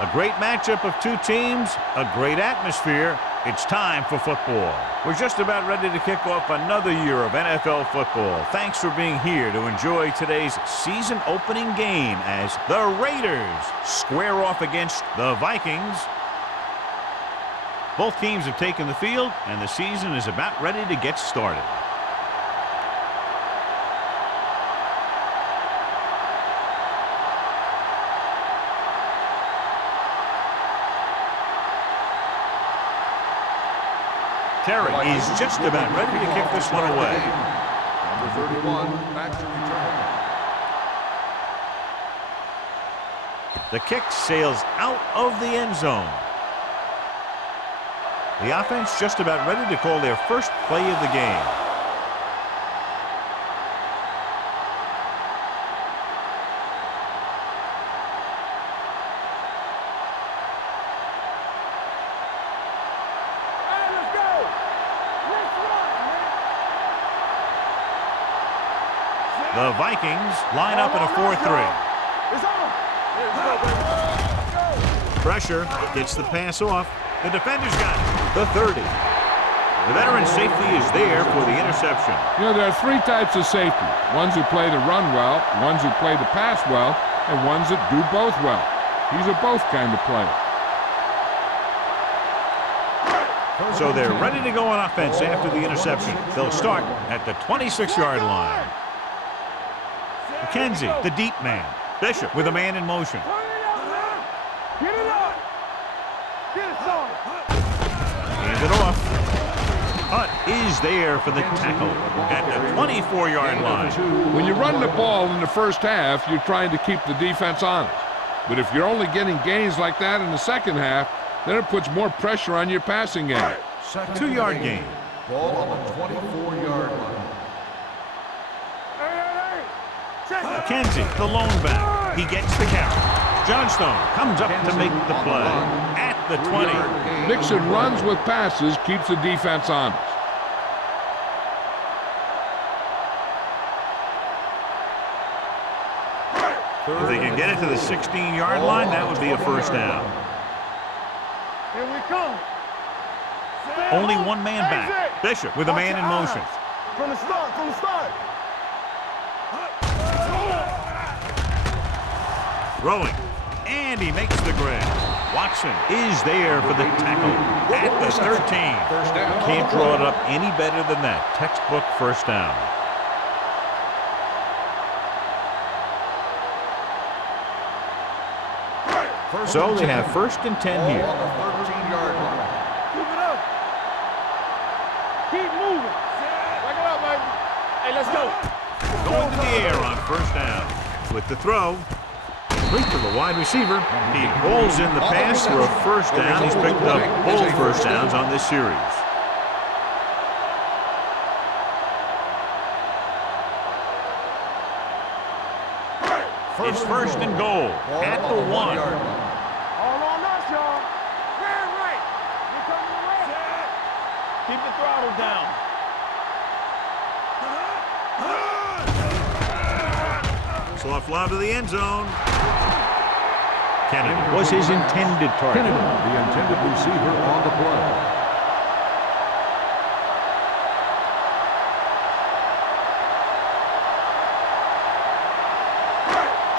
A great matchup of two teams, a great atmosphere. It's time for football. We're just about ready to kick off another year of NFL football. Thanks for being here to enjoy today's season opening game as the Raiders square off against the Vikings. Both teams have taken the field, and the season is about ready to get started. Terry is just about ready to kick this one away. Number 31, back to return. The kick sails out of the end zone. The offense just about ready to call their first play of the game. The Vikings line up in a 4-3. Pressure gets the pass off. The defender's got it. The 30. The veteran safety is there for the interception. You know, there are three types of safety. Ones who play to run well, ones who play to pass well, and ones that do both well. He's a both kind of player. So they're ready to go on offense after the interception. They'll start at the 26-yard line. McKenzie, the deep man. Bishop with a man in motion. Hand it off. Hunt is there for the tackle at the 24-yard line. When you run the ball in the first half, you're trying to keep the defense honest. But if you're only getting gains like that in the second half, then it puts more pressure on your passing game. 2-yard gain. Ball on the 24-yard line. McKenzie, the lone back. He gets the carry. Johnstone comes up to make the play at the 20. Mixing runs with passes keeps the defense honest. If they can get it to the 16-yard line, that would be a first down. Here we come. Only one man back. Bishop with a man in motion. From the start, from the start. Throwing, and he makes the grab. Watson is there for the tackle at the 13. First down. Can't draw it up any better than that. Textbook first down. So they have first and 10 Ball here. on the 13-yard line. Keep it up. Keep moving. Back it up, baby. Hey, let's go. Going to the air on first down. With the throw. Complete to the wide receiver. He pulls in the pass for a first down. He's picked up both first downs on this series. It's first and goal at the 1. All on us, y'all. Very right. Here comes the right. Keep the throttle down. Soft lob to the end zone. Kennedy was his intended target. Kennedy, the intended receiver on the play.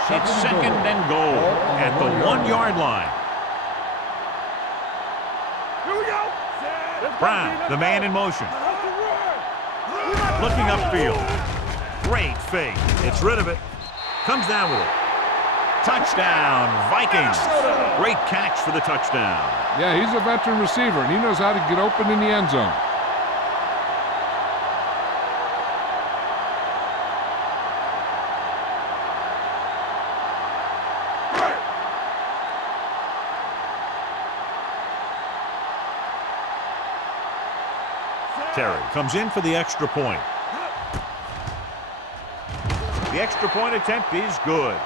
It's second and goal at the 1-yard line. Here we go. Brown, the man in motion. Looking upfield. Great fake. It's rid of it. Comes down with it. Touchdown, Vikings. Great catch for the touchdown. Yeah, he's a veteran receiver, and he knows how to get open in the end zone. Terry comes in for the extra point. The extra point attempt is good.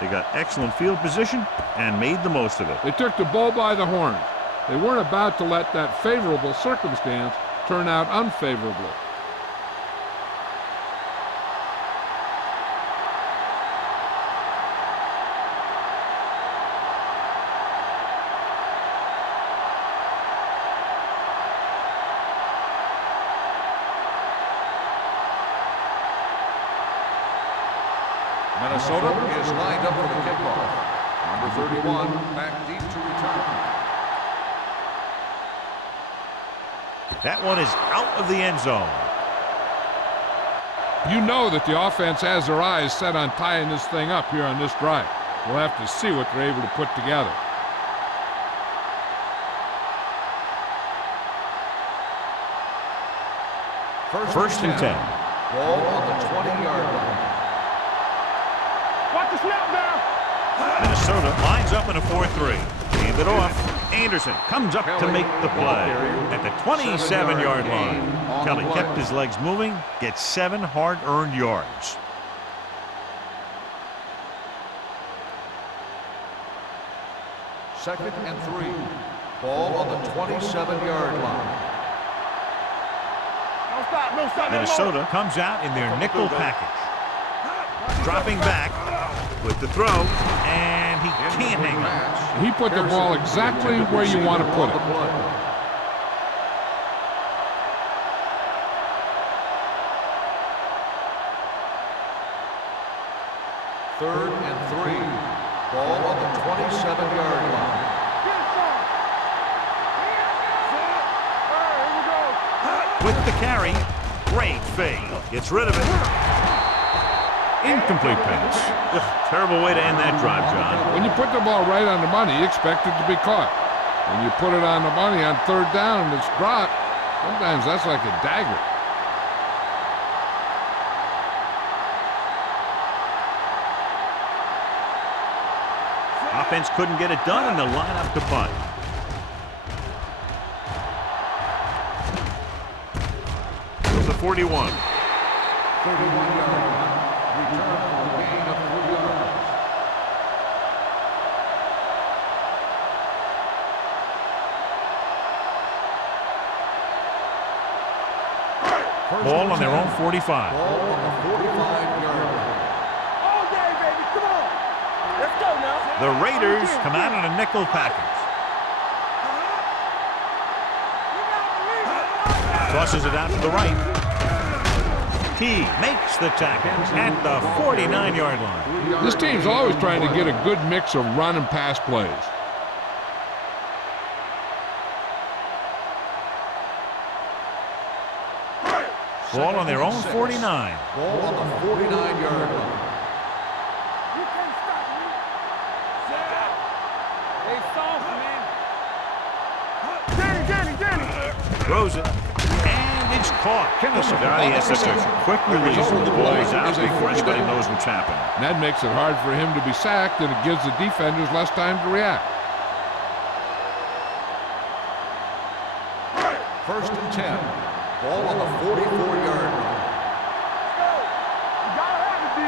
They got excellent field position and made the most of it. They took the bull by the horns. They weren't about to let that favorable circumstance turn out unfavorably. Minnesota is lined up for the kickoff. Number 31, back deep to return. That one is out of the end zone. You know that the offense has their eyes set on tying this thing up here on this drive. We'll have to see what they're able to put together. First and 10. Ball on the 20-yard line. Watch the snap now. Minnesota lines up in a 4-3. Hand it off. Anderson comes up to make the play at the 27-yard line. Kelly kept his legs moving, gets 7 hard-earned yards. Second and 3. Ball on the 27-yard line. Don't stop, no stop. Minnesota comes out in their nickel package. Dropping back with the throw, and he can't hang on. He put the ball exactly where you want to put it. Third and 3. Ball on the 27-yard line. With the carry, great fake. Gets rid of it. Incomplete pass. Ugh, terrible way to end that drive, John. When you put the ball right on the money, you expect it to be caught. When you put it on the money on third down and it's dropped, sometimes that's like a dagger. Offense couldn't get it done, and they'll line up to punt. From the 41. 31-yard line. Return for a gain of 3 yards. Ball on their own 45. Ball on the 45-yard line. All day, baby, come on. Let's go now. The Raiders come out in a nickel package. Tosses it out to the right. He makes the tackle at the 49-yard line. This team's always trying to get a good mix of run and pass plays. Ball on their own 49. Ball on the 49-yard line. You can't stop me. They soft, man. Danny. Throws it. And it's caught. There he has such a quick release when the ball is out before anybody knows what's happening. And that makes it hard for him to be sacked, and it gives the defenders less time to react. First and 10. Ball on the 44-yard line. You gotta have it, D.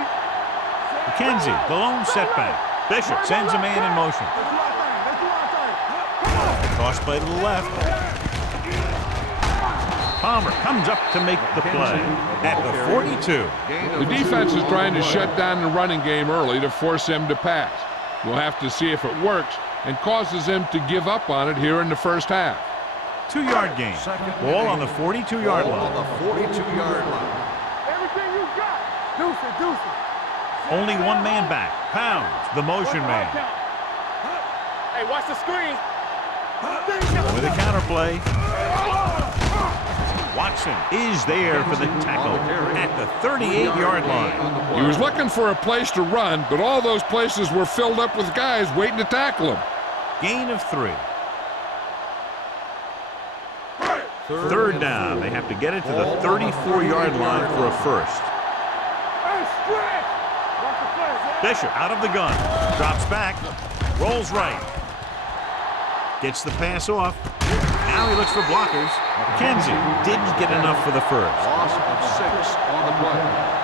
McKenzie, the lone setback. Bishop sends a man in motion. Let's do our thing. Come on. Toss play to the left. Palmer comes up to make the play at the 42. The defense is trying to shut down the running game early to force him to pass. We'll have to see if it works and causes him to give up on it here in the first half. 2-yard gain. Ball on the 42-yard Ball line. on the 42-yard line. Everything you got. Deuce it. Only one man back. Pounds, the motion man. Hey, watch the screen. With a counter play. Watson is there for the tackle at the 38-yard line. He was looking for a place to run, but all those places were filled up with guys waiting to tackle him. Gain of 3. Third down. They have to get it to the 34-yard line for a first. Hey, stretch. Watch the play. Bishop out of the gun. Drops back. Rolls right. Gets the pass off. Now he looks for blockers. McKenzie didn't get enough for the first. Loss of 6 on the play.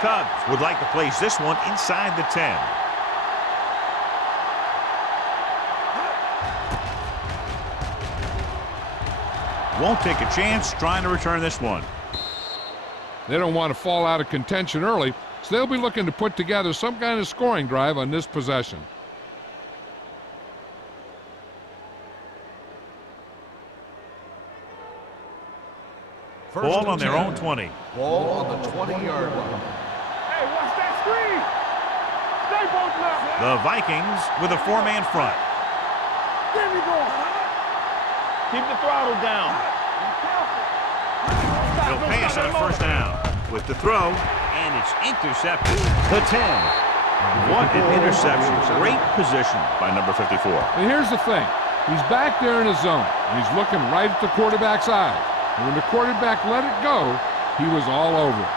Cubs would like to place this one inside the 10. Won't take a chance trying to return this one. They don't want to fall out of contention early, So they'll be looking to put together some kind of scoring drive on this possession. Ball on their own 20. Ball on the 20-yard line. Hey, watch that screen. Stay both left. The Vikings with a four-man front. There we go. Keep the throttle down. He'll pass on a first down with the throw, and it's intercepted. The 10. What an interception. Great position by number 54. And here's the thing. He's back there in his zone, and he's looking right at the quarterback's eye. And when the quarterback let it go, he was all over it.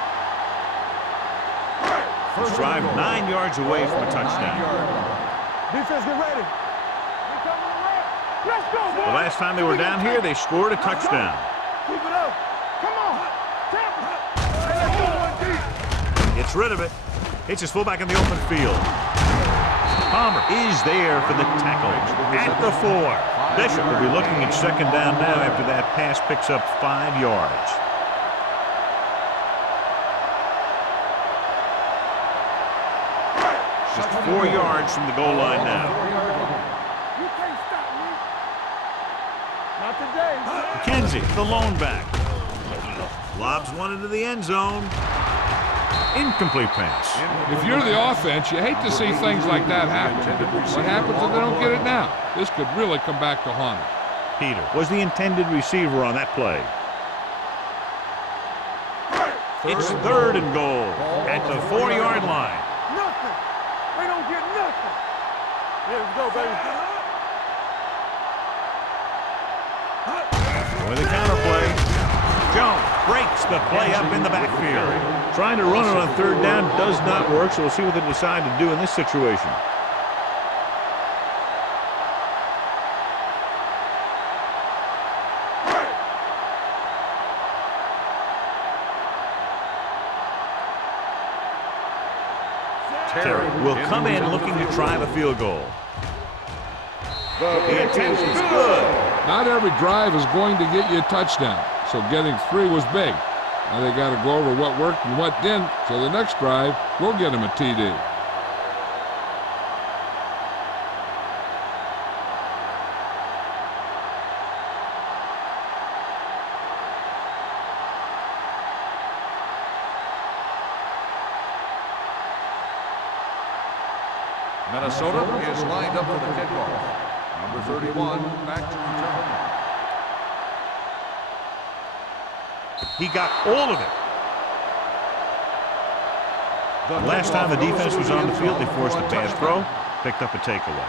First drive 9 yards away from a touchdown. Defense, get ready. Let's go, boys. The last time they were down here, they scored a touchdown. Keep it up. Come on. Tap it. Hey, let's go, one deep. Gets rid of it. Hits his fullback in the open field. Palmer is there for the tackle at the 4. Bishop will be looking at second down now after that pass picks up 5 yards. Just 4 yards from the goal line now. You can't stop me. Not today. McKenzie, the lone back. Lobs one into the end zone. Incomplete pass. If you're the offense, you hate to see things like that happen. What happens if they don't get it now? This could really come back to haunt them. Peter was the intended receiver on that play. It's third and goal at the 4-yard line. Nothing. They don't get nothing. Here we go, baby. With a counter play. Jones breaks the play up in the backfield. Trying to run it on third down does not work, so we'll see what they decide to do in this situation. Terry will come in looking to try the field goal. The attempt is good. Not every drive is going to get you a touchdown, so getting 3 was big. Now they got to go over what worked and what didn't, so the next drive will get him a TD. Minnesota is lined up for the kickoff. Number 31, back to return. He got all of it. The last time the defense was on the field, they forced a bad throw, picked up a takeaway.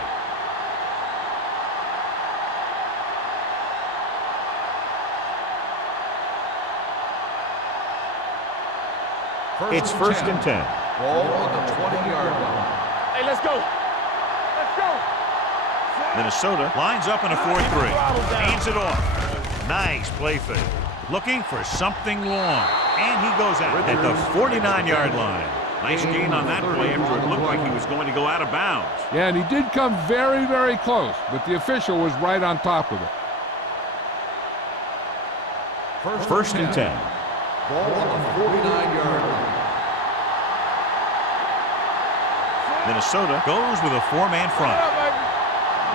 It's first and 10. Ball on the 20-yard line. Hey, let's go. Let's go. Minnesota lines up in a 4-3. Hands it off. Nice play fake. Looking for something long. And he goes out at the 49-yard line. Nice gain on that play after it looked like he was going to go out of bounds. Yeah, and he did come very, very close, but the official was right on top of it. First and 10. Ball on the 49-yard line. Minnesota goes with a 4-man front.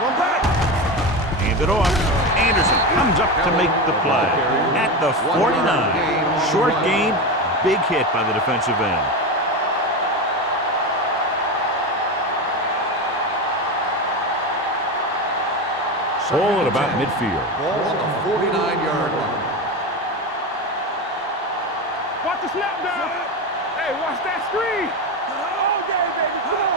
One back. Hand it off. Anderson comes up to make the play. At the 49. Short gain, big hit by the defensive end. Ball at about midfield. Ball on the 49-yard line. Watch the snap down. Hey, watch that screen. All day, baby. Come on.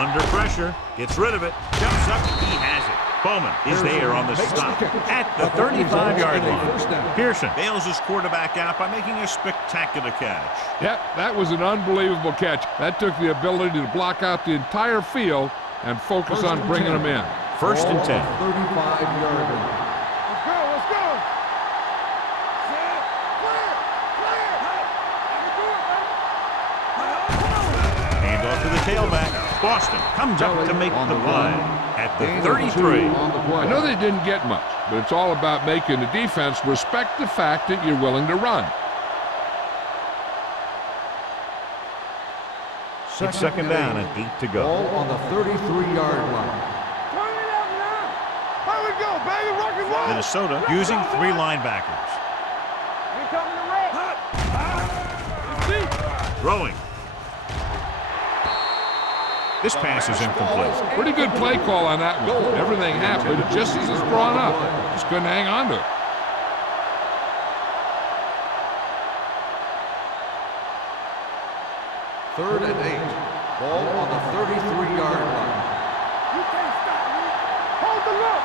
Under pressure, gets rid of it, jumps up, he has it. Bowman is there on the stop at the 35-yard line. Pearson bails his quarterback out by making a spectacular catch. Yep, that was an unbelievable catch. That took the ability to block out the entire field and focus on bringing them in. First and 10. 35-yard line. Let's go. Let's go. Set. Clear. Clear. Hand off to the tailback. Boston comes up to make the play at the 33. I know they didn't get much, but it's all about making the defense respect the fact that you're willing to run. It's second down and 8 to go. Ball on the 33-yard line. Turn it up now. Here we go, baby. Rock and roll. Minnesota using 3 linebackers. We coming to wreck. Throwing. This pass is incomplete. Pretty good play call on that one. Everything happened just as it's drawn up. Just couldn't hang on to it. Third and 8. Ball on the 33-yard line. You can't stop me. Hold the look.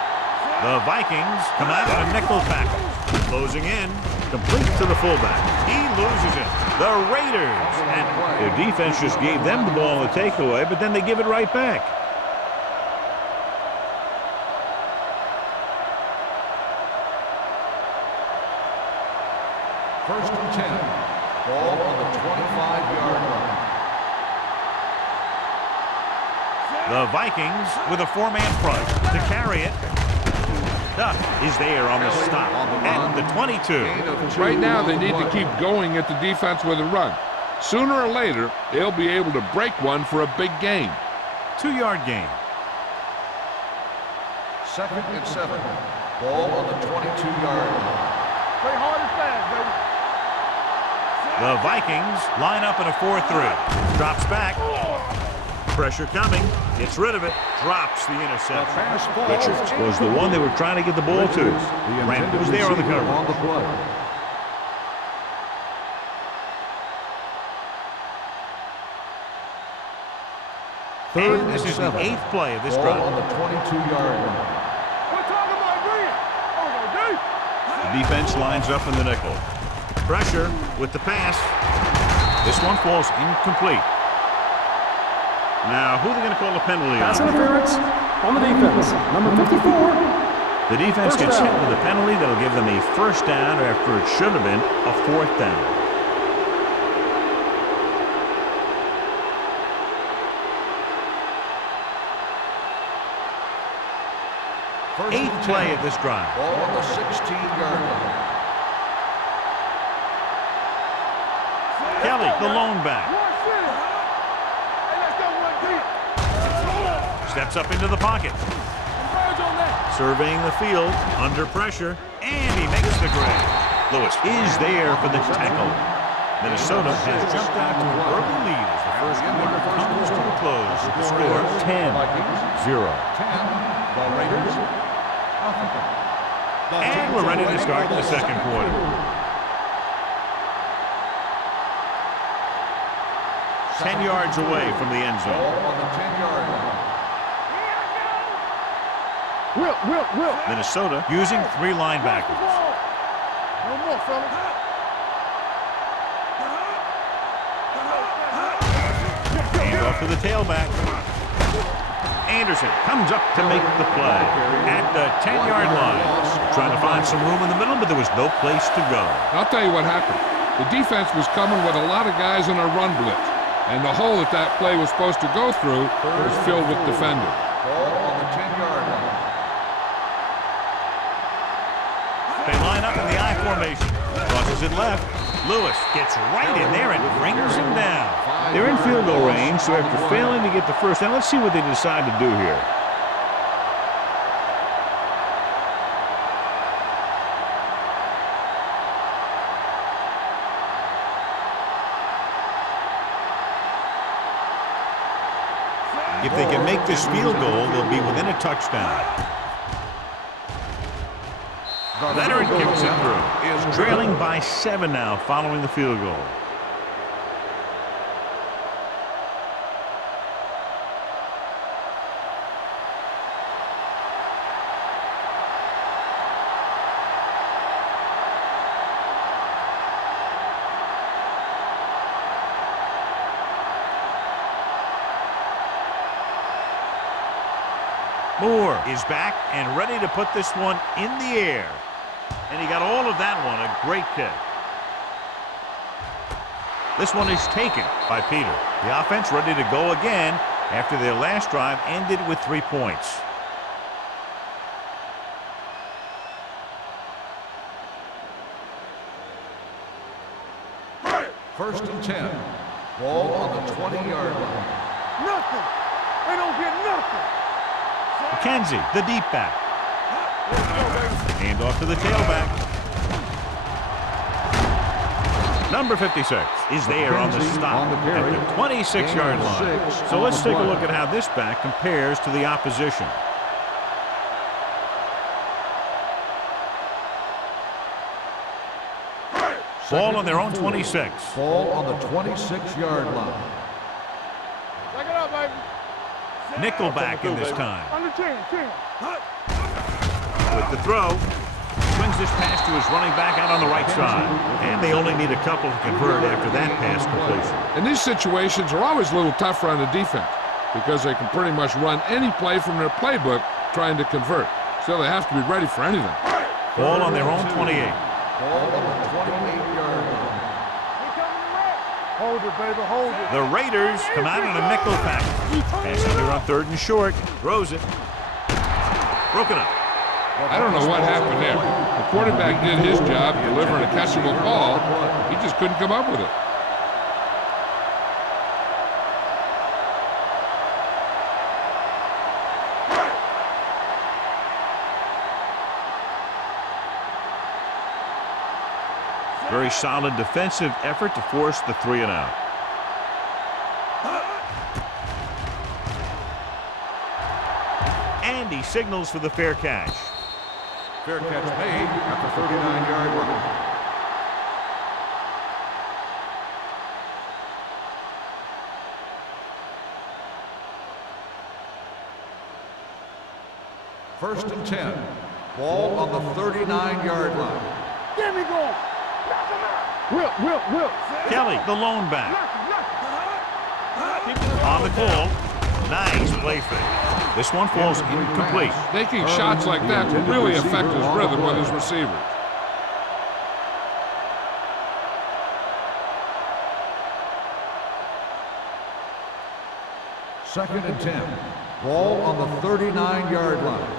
The Vikings come out in a nickel tackle. Closing in, complete to the fullback. He loses it. The Raiders. And their defense just gave them the ball in the takeaway, but then they give it right back. First and 10. Ball on the 25-yard line. The Vikings with a 4-man front to carry it. Duck is there on the stop at the 22. Right now, they need to keep going at the defense with a run. Sooner or later, they'll be able to break one for a big gain. 2-yard gain. Second and 7. Ball on the 22-yard line. Play hard and fast, baby. The Vikings line up in a 4-3. Drops back. Pressure coming. Gets rid of it. Drops the interception. Richards was the one they were trying to get the ball to. Rand was there on the cover. On the play. And this is the 8th play of this Ball drive. on the 22-yard line. We're talking about green. Oh, no, dude. The defense lines up in the nickel. Pressure with the pass. This one falls incomplete. Now, who are they going to call a penalty Pass on? interference on the defense. Number 54. The defense gets hit with a penalty that'll give them a first down after it should have been a 4th down. First and 8th play 10. of this drive. Ball on the 16-yard line. Kelly, the lone back. One center. Hey, let's go one deep. Steps up into the pocket. Converge on that. Surveying the field, under pressure, and he makes the grab. Lewis is there for the tackle. Minnesota has jumped out to an early lead as the first quarter comes to a close with the score 10-0. 10. The Raiders. Nothing. And we're ready to start the second quarter. Ten yards away from the end zone. Ball on the 10-yard line. Will. Minnesota using 3 linebackers. No more, fellas. Hand off to the tailback. Anderson comes up to make the play at the 10-yard line. Trying to find some room in the middle, but there was no place to go. I'll tell you what happened. The defense was coming with a lot of guys in a run blitz, and the hole that play was supposed to go through was filled with defenders. Ball on the 10-yard line. They line up in the I formation. Crosses it left. Lewis gets right in there and brings him down. They're in field goal range, so after failing to get the first down, let's see what they decide to do here. If they can make this field goal, they'll be within a touchdown. Leonard kicks it through. Trailing by 7 now following the field goal. Moore is back and ready to put this one in the air. And he got all of that one, a great kick. This one is taken by Peter. The offense ready to go again after their last drive ended with 3 points. First and 10. Ball on the 20-yard line. Nothing. They don't get nothing. McKenzie, the deep back. Hand off to the tailback. Number 56 is there on the stop at the 26-yard line. So let's take a look at how this back compares to the opposition. Ball on their own 26. Ball on the 26-yard line. Back it up, baby. Nickel back in this time. Under 10. With the throw, swings this pass to his running back out on the right side. And they only need a couple to convert after that pass completion. And these situations are always a little tougher on the defense because they can pretty much run any play from their playbook trying to convert. So they have to be ready for anything. Ball on their own 28. Ball on the 28-yard line. Hold it, baby, hold it. The Raiders come out in a nickel package. Passing here on 3rd and short. Throws it. Broken up. I don't know what happened there. The quarterback did his job delivering a catchable ball. He just couldn't come up with it. Very solid defensive effort to force the 3 and out. And he signals for the fair catch. Fair catch made at the 39-yard line. First and 10. Ball on the 39-yard line. There we go. Knock him out. Will. Kelly, the lone back. Knock him. On the call. Nice play fake. This one falls incomplete. Taking shots like that will really affect his rhythm with his receivers. Second and 10. Ball on the 39-yard line.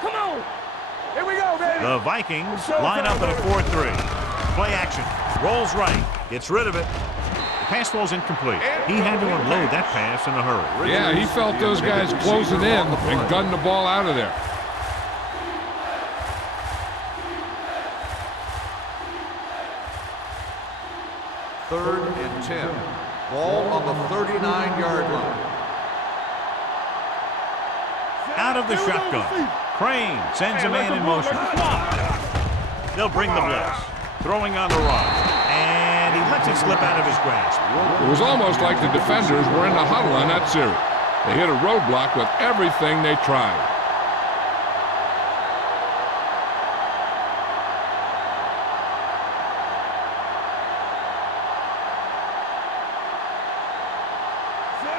Come on. Here we go, baby. The Vikings line up in a 4-3. Play action. Rolls right. Gets rid of it. The pass falls incomplete. He had to unload that pass in a hurry. Yeah, he felt those guys closing in and gunned the ball out of there. Third and 10. Ball on the 39-yard line. Out of the shotgun. Crane sends a man in motion. They'll bring the blitz. Throwing on the run. And he lets it slip out of his grasp. It was almost like the defenders were in the huddle on that series. They hit a roadblock with everything they tried.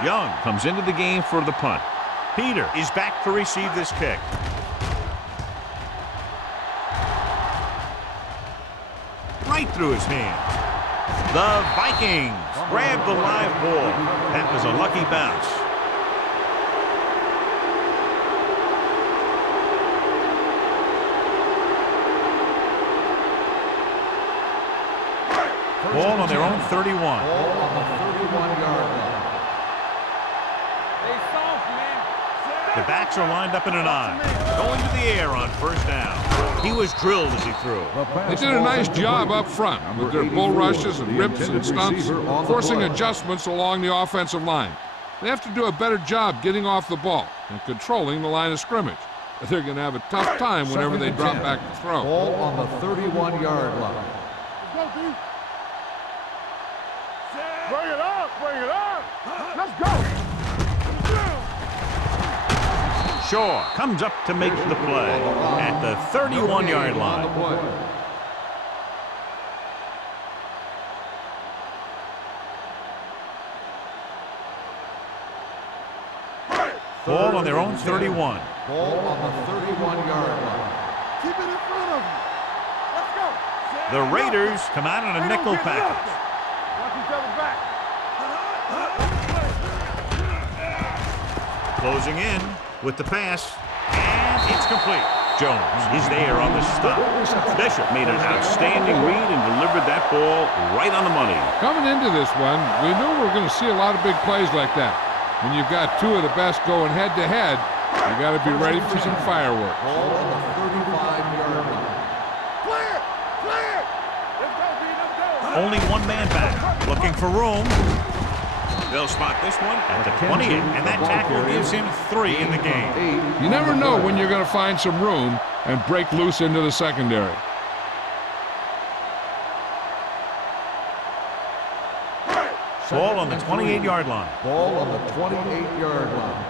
Young comes into the game for the punt. Peter is back to receive this kick. Right through his hands. The Vikings grab the live ball. That was a lucky bounce. Ball on their own 31. Ball on the 31-yard line. The backs are lined up in a 9. Going to the air on first down. He was drilled as he threw. They did a nice job up front with their bull rushes and rips and stunts, forcing adjustments along the offensive line. They have to do a better job getting off the ball and controlling the line of scrimmage. They're going to have a tough time whenever they drop back to throw. Ball on the 31-yard line. Bring it up. Let's go. Shaw comes up to make the play at the 31-yard line. Ball on their own 31. Ball on the 31-yard line. Keep it in front of him. Let's go. The Raiders come out in a nickel package. Watch each other back. Closing in with the pass, and it's complete. Jones is there on the stop. Bishop made an outstanding read and delivered that ball right on the money. Coming into this one, we knew we were going to see a lot of big plays like that. When you've got two of the best going head-to-head, you got to be ready for some fireworks. Ball on the 35-yard line. Clear! Clear! Let's go, B. Let's go. Only one man back, looking for room. They'll spot this one at the 28, and that tackle gives him 3 in the game. You never know when you're going to find some room and break loose into the secondary. Ball on the 28-yard line. Ball on the 28-yard line.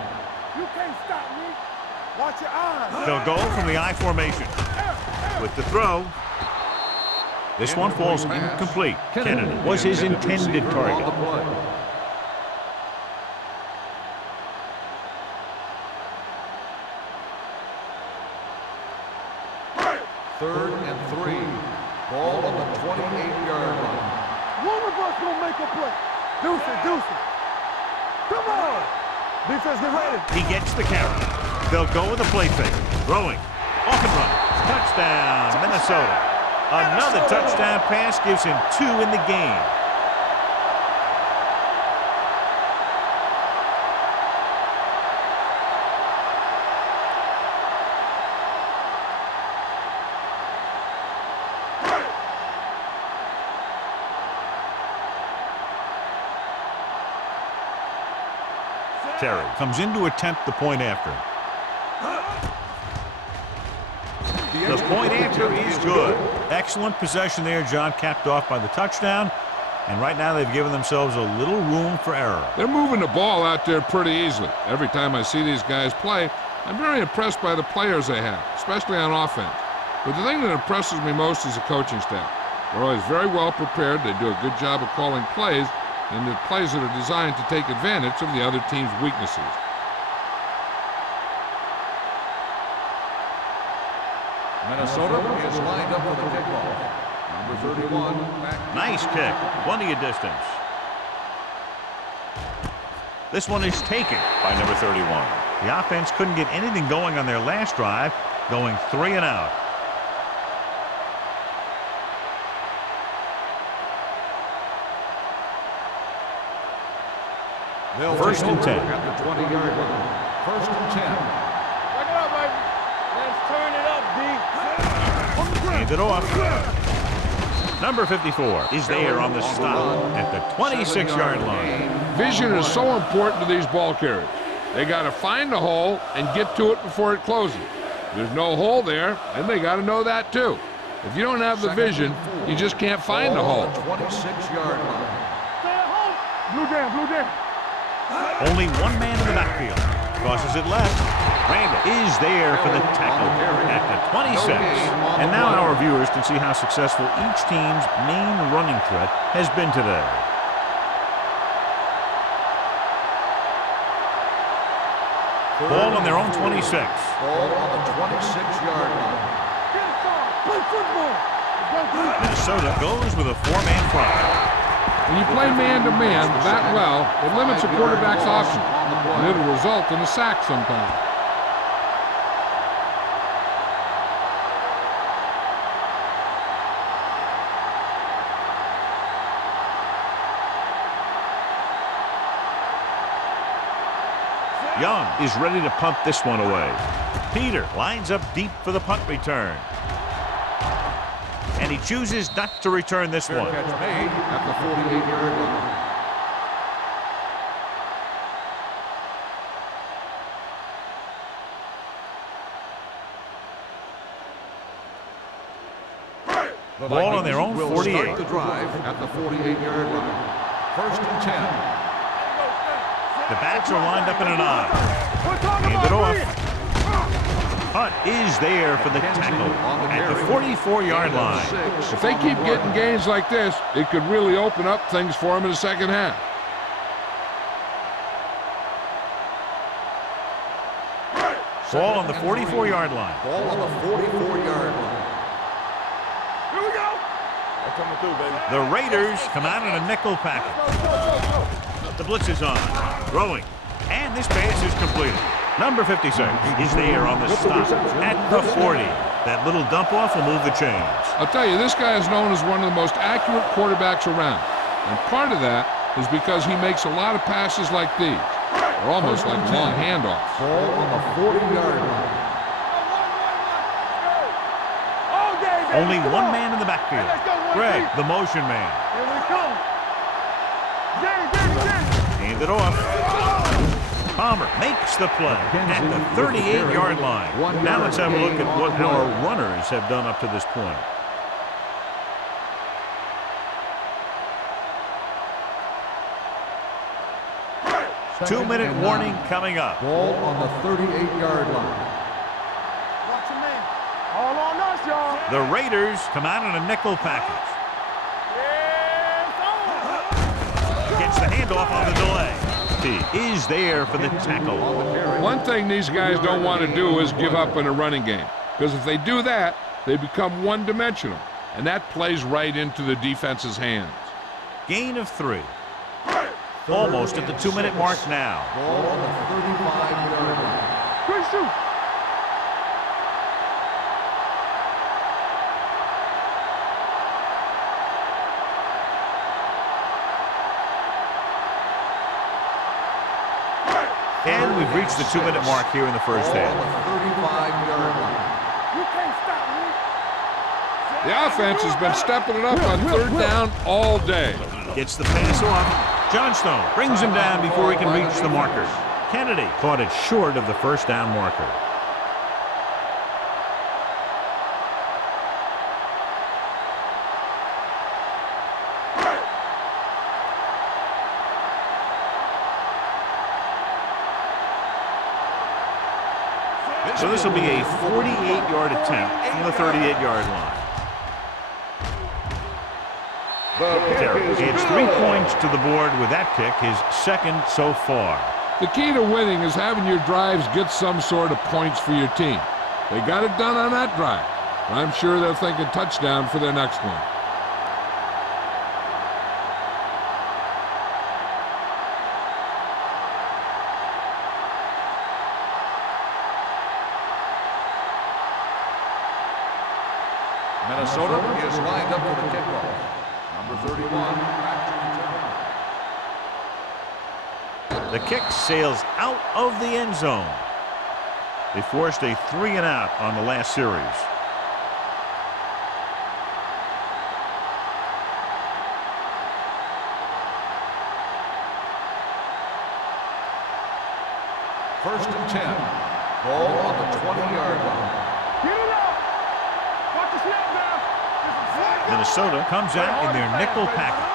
You can't stop me. Watch your eyes. They'll go from the I formation. With the throw. This one falls incomplete. Kennedy was his intended target. Third and 3. Ball on the 28-yard line. One of us gonna make a play. Deuce it. Come on. Defense, get ready. He gets the carry. They'll go with a play fake. Throwing. Off and run. Touchdown, Minnesota. Another touchdown pass gives him 2 in the game. Terry comes in to attempt the point after. The point after is good. Excellent possession there, John, capped off by the touchdown. And right now they've given themselves a little room for error. They're moving the ball out there pretty easily. Every time I see these guys play, I'm very impressed by the players they have, especially on offense. But the thing that impresses me most is the coaching staff. They're always very well prepared. They do a good job of calling plays, and the plays that are designed to take advantage of the other team's weaknesses. Minnesota is lined up for the kickoff. Number 31. Nice kick. Plenty of distance. This one is taken by number 31. The offense couldn't get anything going on their last drive, going 3 and out. They'll First and 10. At the 20-yard line. First and 10. Back it up, baby. Let's turn it up, D. On the ground. Hand it off. Number 54 is there on the stop at the 26-yard line. Vision is so important to these ball carriers. They got to find the hole and get to it before it closes. There's no hole there, and they got to know that too. If you don't have the vision, you just can't find the hole. 26-yard line. Stay at home. Blue jam. Only one man in the backfield. Crosses it left. Randall is there for the tackle at the 26. And now our viewers can see how successful each team's main running threat has been today. Ball on their own 26. Ball on the 26-yard line. Get it started. Play football. Minnesota goes with a 4-man front. When you play man-to-man that well, it limits a quarterback's options, and it'll result in a sack sometimes. Young is ready to punt this one away. Peter lines up deep for the punt return. And he chooses not to return this one. Catch made at the 48-yard line. Ball on their own 48. Start the drive at the 48-yard line. First and 10. The backs are lined up in an I. Hand it off. Hunt is there for the tackle at the 44-yard line. If they keep getting gains like this, it could really open up things for them in the second half. Ball on the 44-yard line. Ball on the 44-yard line. Here we go. They're coming through, baby. The Raiders come out in a nickel package. The blitz is on. Throwing. And this pass is completed. Number 56 is there on the stop at the 40. That little dump off will move the chains. I'll tell you, this guy is known as one of the most accurate quarterbacks around. And part of that is because he makes a lot of passes like these. They're almost like long handoffs. Ball on the 40-yard line. Only one man in the backfield. Greg, the motion man. Here we come. Hand it off. Palmer makes the play at the 38-yard line. Now let's have a look at what our runners have done up to this point. Two-minute warning coming up. Ball on the 38-yard line. Watch your man. All on us, y'all. The Raiders come out in a nickel package. Gets the handoff on the delay. He is there for the tackle. One thing these guys don't want to do is give up in a running game. Because if they do that, they become one-dimensional. And that plays right into the defense's hands. Gain of 3. Almost at the 2-minute mark now. Ball on the 35-yard line. Good shoot. And we've reached the 2-minute mark here in the first Ball half. on the 35-yard line. You can't stop me. The offense has been stepping it up on third down all day. Gets the pass off. Johnstone brings him down before he can reach the marker. Kennedy caught it short of the first down marker. So this will be a 48-yard attempt from the 38-yard line. Terry adds 3 points to the board with that kick, his second so far. The key to winning is having your drives get some sort of points for your team. They got it done on that drive. I'm sure they're thinking touchdown for their next one. Minnesota is lined up for the kickoff. Number 31, back to return. The kick sails out of the end zone. They forced a 3-and-out on the last series. First and 10. Ball on the 20-yard line. Get it up. Watch the snap now. Minnesota comes out in their nickel package.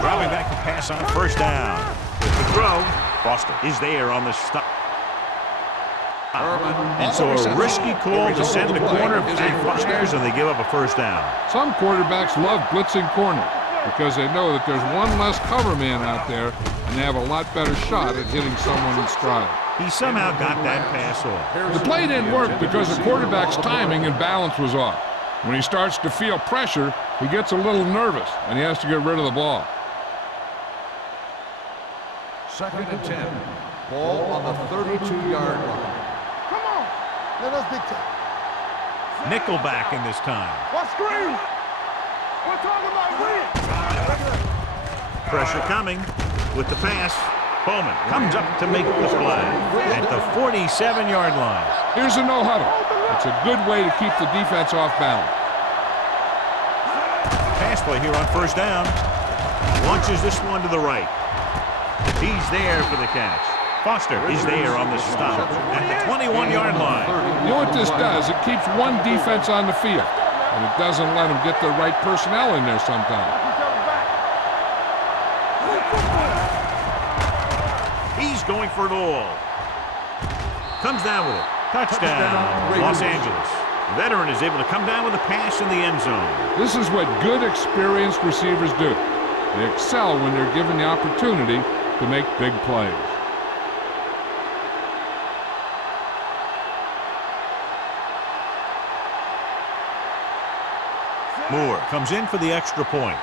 Dropping back to pass on first down. With the throw, Foster is there on the stop. And so a risky call to send the corner backfires, and they give up a first down. Some quarterbacks love blitzing corner because they know that there's one less cover man out there and they have a lot better shot at hitting someone in stride. He somehow got that pass off. The play didn't work because the quarterback's timing and balance was off. When he starts to feel pressure, he gets a little nervous, and he has to get rid of the ball. Second and 10. Ball on the 32-yard line. Come on. Let us dictate. Nickelback in this time. What screen? We're talking about win. Pressure coming with the pass. Bowman comes up to make the play at the 47-yard line. Here's a no-huddle. It's a good way to keep the defense off balance. Pass play here on first down. Launches this one to the right. He's there for the catch. Foster is there on the stop at the 21-yard line. You know what this does? It keeps one defense on the field, and it doesn't let them get the right personnel in there sometimes. He's going for it all. Comes down with it. Touchdown, Los Angeles. The veteran is able to come down with a pass in the end zone. This is what good, experienced receivers do. They excel when they're given the opportunity to make big plays. Moore comes in for the extra point.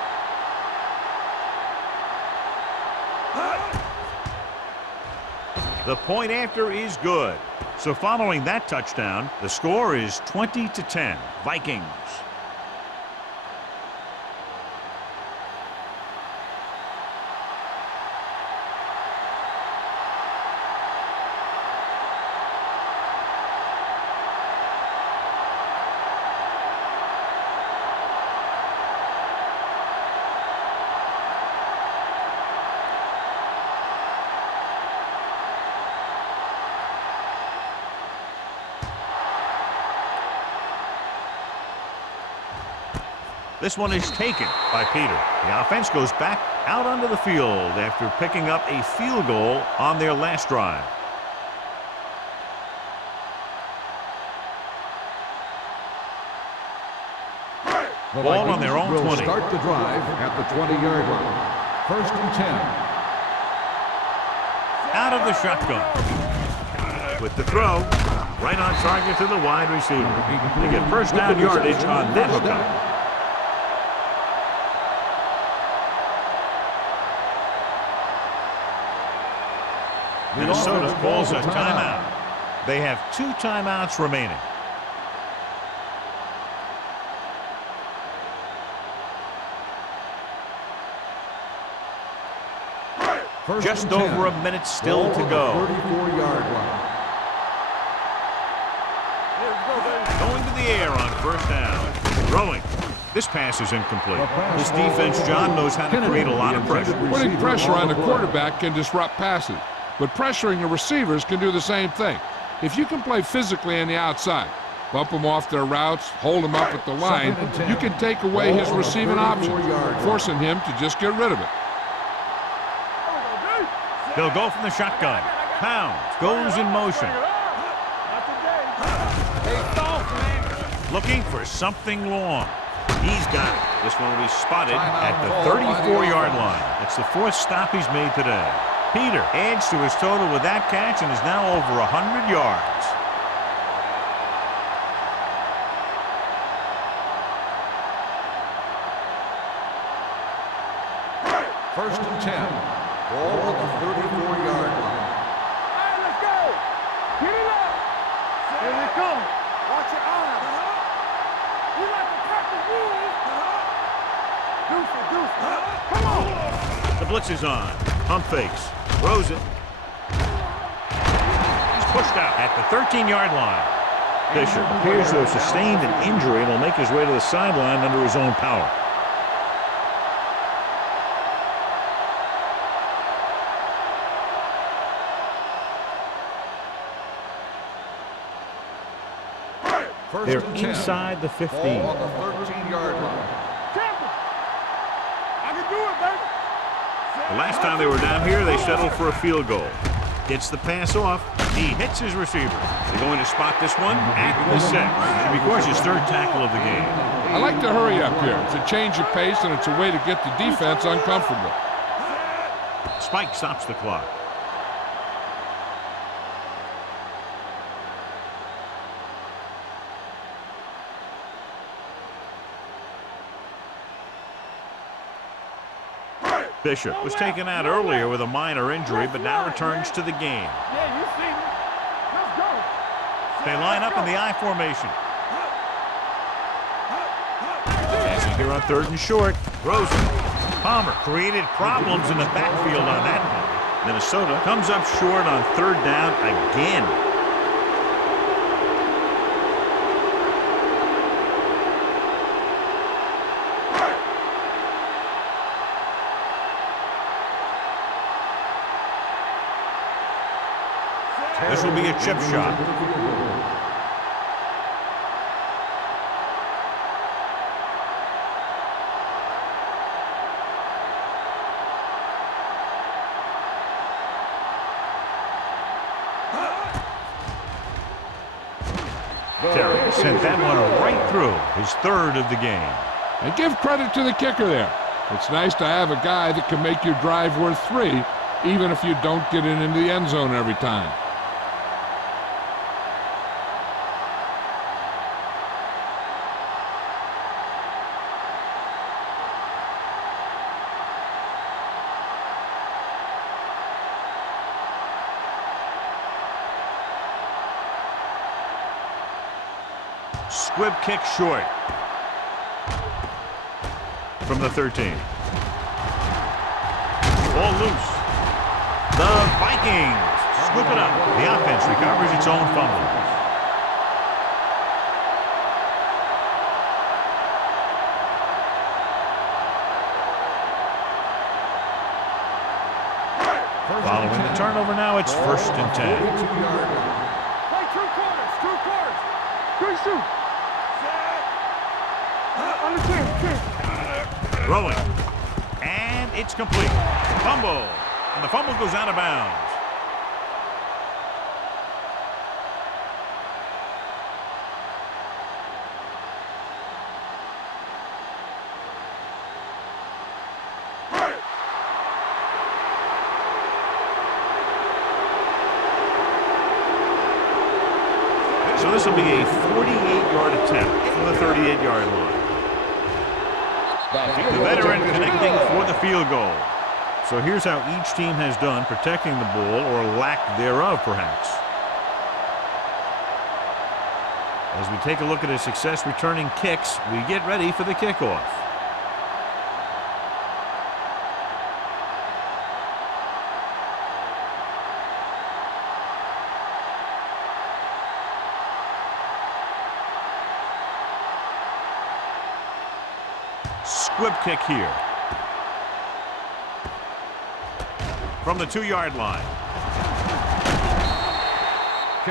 The point after is good. So following that touchdown, the score is 20-10, Vikings. This one is taken by Peter. The offense goes back out onto the field after picking up a field goal on their last drive. The Ball Vikings on their own will 20. Start the drive at the 20-yard line. 1st and 10. Out of the shotgun. With the throw, right on target to the wide receiver. They get first down yardage on that hookup. Minnesota calls a timeout. They have 2 timeouts remaining. Just over a minute still to go. 34-yard line. Going to the air on first down. Throwing. This pass is incomplete. This defense, John, knows how to create a lot of pressure. Putting pressure on the quarterback can disrupt passes, but pressuring the receivers can do the same thing. If you can play physically on the outside, bump them off their routes, hold them up at the line, you can take away his receiving options, forcing him to just get rid of it. They'll go from the shotgun. Pounds goes in motion. Looking for something long. He's got it. This one will be spotted at the 34-yard line. It's the 4th stop he's made today. Peter adds to his total with that catch and is now over 100 yards. First and 10. Ball on the 34-yard line. All right, let's go. Get it up. Here we come. Watch your arms. We like to practice rules. Deuce. Come on. The blitz is on. Pump fakes. Throws it. He's pushed out at the 13-yard line. Fisher appears to have sustained an injury and will make his way to the sideline under his own power. They're inside the 15. Ball on the 13-yard line. I can do it, baby. The last time they were down here, they settled for a field goal. Gets the pass off. He hits his receiver. They're going to spot this one at the 6. Should be Gorge's 3rd tackle of the game. I like to hurry up here. It's a change of pace, and it's a way to get the defense uncomfortable. Spike stops the clock. Bishop was taken out earlier with a minor injury, but now returns to the game. Yeah, you see me. Let's go. They line up in the I formation. Passing here on 3rd and short. Rosen. Palmer created problems in the backfield on that one. Minnesota comes up short on 3rd down again. This will be a chip shot. Terry sent that one right through, his 3rd of the game. And give credit to the kicker there. It's nice to have a guy that can make your drive worth 3, even if you don't get it into the end zone every time. Squib kick short. From the 13. Ball loose. The Vikings scoop it up. The offense recovers its own fumble. Following the turnover now, it's 1st and 10. Play 2 quarters. 2 quarters. Good shoot. On the 10. Rolling. And it's complete. Fumble. And the fumble goes out of bounds. So this will be a 48-yard attempt from the 38-yard line. The veteran connecting for the field goal. So here's how each team has done protecting the ball, or lack thereof, perhaps. As we take a look at his success returning kicks, we get ready for the kickoff. Squib kick here. From the 2-yard line.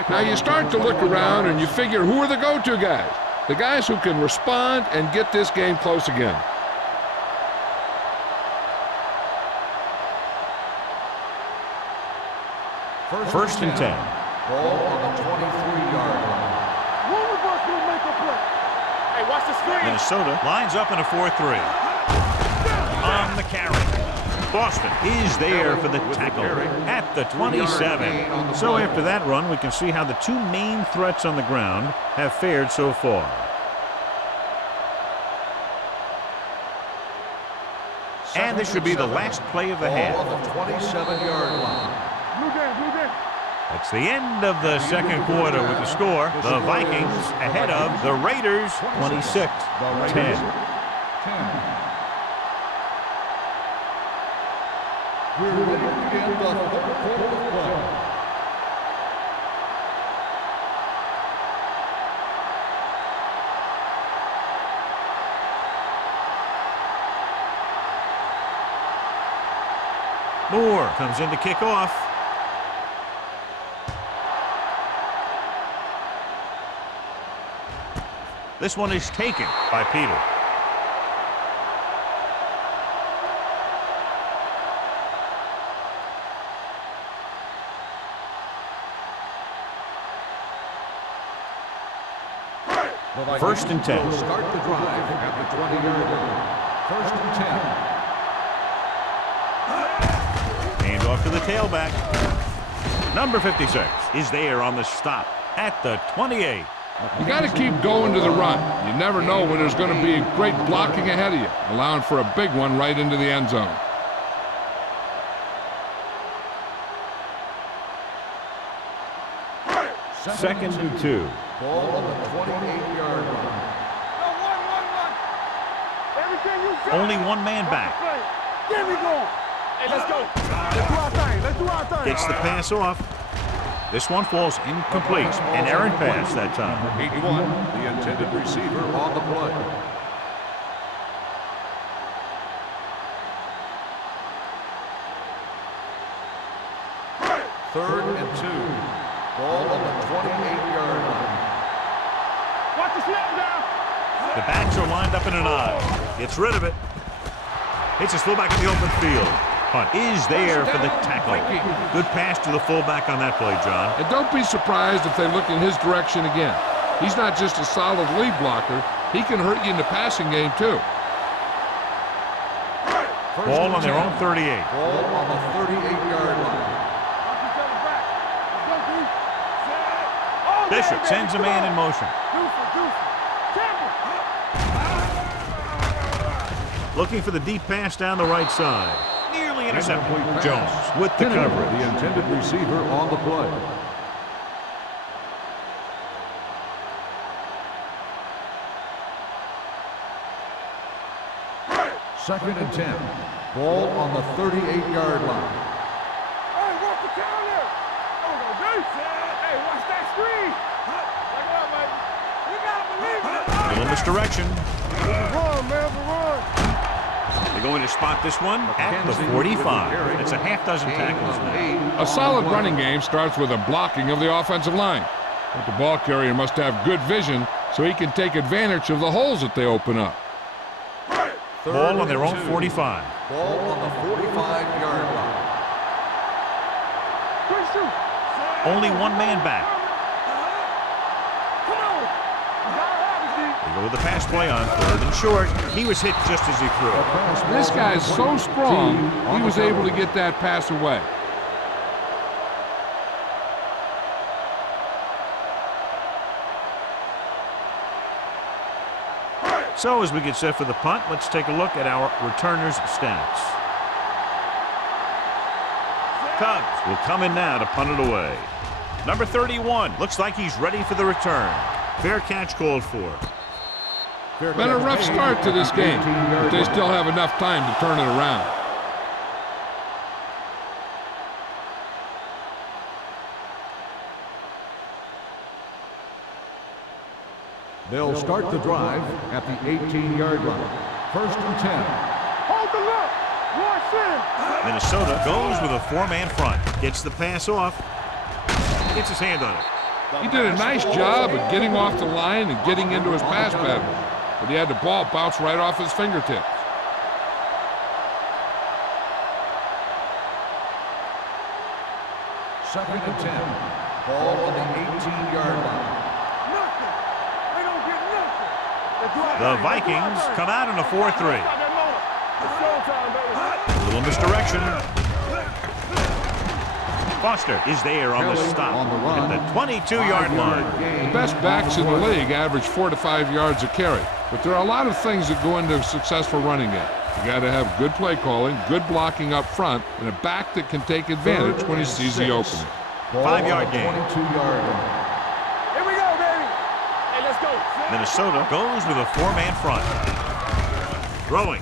Now you start to look around and you figure, who are the go-to guys? The guys who can respond and get this game close again. First and 10. Ball on the 23-yard line. One of us will make a play. Hey, watch the screen. Minnesota lines up in a 4-3. On the carry. Boston is there for the tackle at the 27. So after that run, we can see how the two main threats on the ground have fared so far. And this should be the last play of the half. Ball on the 27-yard line. Blue game. That's the end of the second quarter with the score. The Vikings ahead of the Raiders 26-10. We're ready to begin the 3rd quarter of play. Moore comes in to kick off. This one is taken by Peter. First and 10. Will start the drive at the 20-yard line. 1st and 10. Hand off to the tailback. Number 56 is there on the stop at the 28. You got to keep going to the run. You never know when there's going to be great blocking ahead of you, allowing for a big one right into the end zone. Second and 2. Ball on the 28-yard line. One. Everything you got. Only one man back. There we go. Hey, let's go. Let's do our thing. Gets the pass off. This one falls incomplete. An errant pass that time. 81, the intended receiver on the play. Third and 2. Ball on the 28-yard line. Watch the snap down. The backs are lined up in an I. Gets rid of it. Hits his fullback in the open field. Punt is there for the tackle. Good pass to the fullback on that play, John. And don't be surprised if they look in his direction again. He's not just a solid lead blocker. He can hurt you in the passing game, too. Ball on their own 38. Ball on the 38-yard line. Bishop sends a man in motion. Looking for the deep pass down the right side. Nearly intercepted. Jones with the coverage. The intended receiver on the play. 2nd and 10. Ball on the 38-yard line. Hey, watch the counter. Oh, no, hey, watch that screen. Check it out, baby. You gotta believe it. Little misdirection. Run, man, run. They're going to spot this one at the 45. It's a half dozen tackles now. A solid running game starts with a blocking of the offensive line. But the ball carrier must have good vision so he can take advantage of the holes that they open up. Ball on their own 45. Ball on the 45-yard line. Only one man back. Come on. You gotta have it, D. They go with the pass play on 3rd and short. He was hit just as he threw. This guy is so strong, he was able to get that pass away. So as we get set for the punt, let's take a look at our returners' stats. Cubs will come in now to punt it away. Number 31 looks like he's ready for the return. Fair catch called for. Been a rough start to this game, but they still have enough time to turn it around. They'll start the drive at the 18-yard line. 1st and 10. Hold the look. Watch in. Minnesota goes with a 4-man front. Gets the pass off. Gets his hand on it. He did a nice job of getting off the line and getting into his pass pattern, but he had the ball bounce right off his fingertips. Second and 10. Ball on the 18-yard line. Nothing. They don't get nothing. The Vikings come out in a 4-3. It's showtime, baby. A little misdirection. Foster is there on the stop at the 22-yard line. The best backs in the league average 4 to 5 yards a carry, but there are a lot of things that go into a successful running game. You got to have good play calling, good blocking up front, and a back that can take advantage when he sees the opening. 5-yard gain. 22-yard line. Here we go, baby. Hey, let's go. Minnesota goes with a 4-man front. Throwing.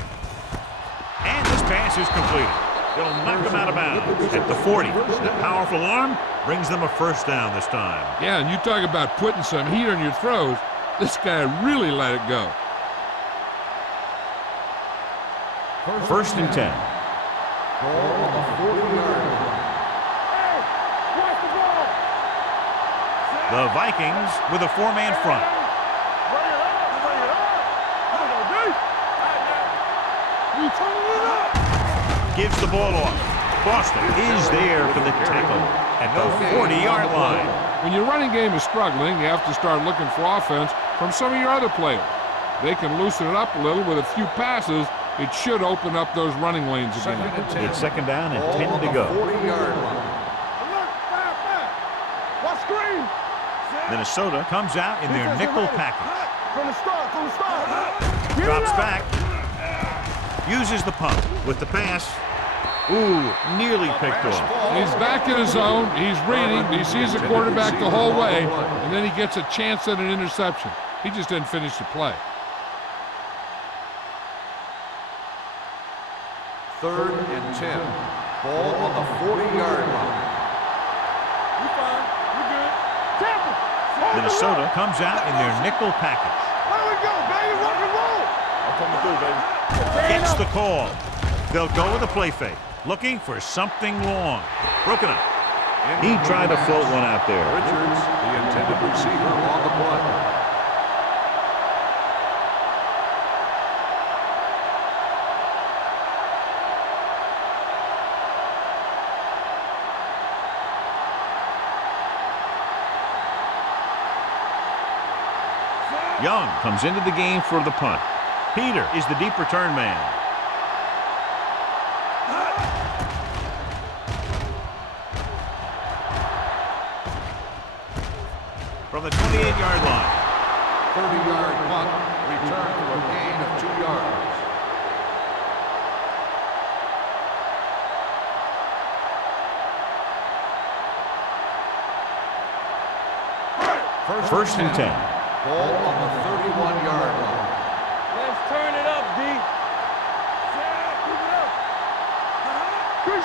And this pass is completed. They'll knock him out of bounds at the 40. That powerful arm brings them a first down this time. Yeah, and you talk about putting some heat on your throws. This guy really let it go. 1st and 10. Ball on the 40-yard line. Hey, watch the ball. The Vikings with a 4-man front. Bring it up. Bring it up. Here we go, D. Right now. You turn it up. Gives the ball off. Foster is there for the tackle at the 40-yard line. When your running game is struggling, you have to start looking for offense from some of your other players. They can loosen it up a little with a few passes. It should open up those running lanes again. Second and 10. It's 2nd down and Ball 10 on to the go. 40-yard line. Alert, fire. Watch screen. Minnesota comes out in their nickel package. From the start. Get Drops it up. back. Uses the pump with the pass. Ooh, nearly picked off. He's back in his zone. He's reading. He sees the quarterback the whole way, and then he gets a chance at an interception. He just didn't finish the play. 3rd and 10. Ball on the 40-yard line. You fine. You good. Tampa. Hold the Minnesota look. comes out in their nickel package. There we go, baby. Rock and roll. I'm coming through, baby. Gets the call. They'll go with a play fake. Looking for something long. Broken up. He tried to float one out there. Richards, the intended receiver on the play. Young comes into the game for the punt. Peter is the deep return man. From the 28-yard line. 30-yard punt, return for a gain of 2 yards. First and 10. Ball on the 31-yard line. Let's turn it up, D.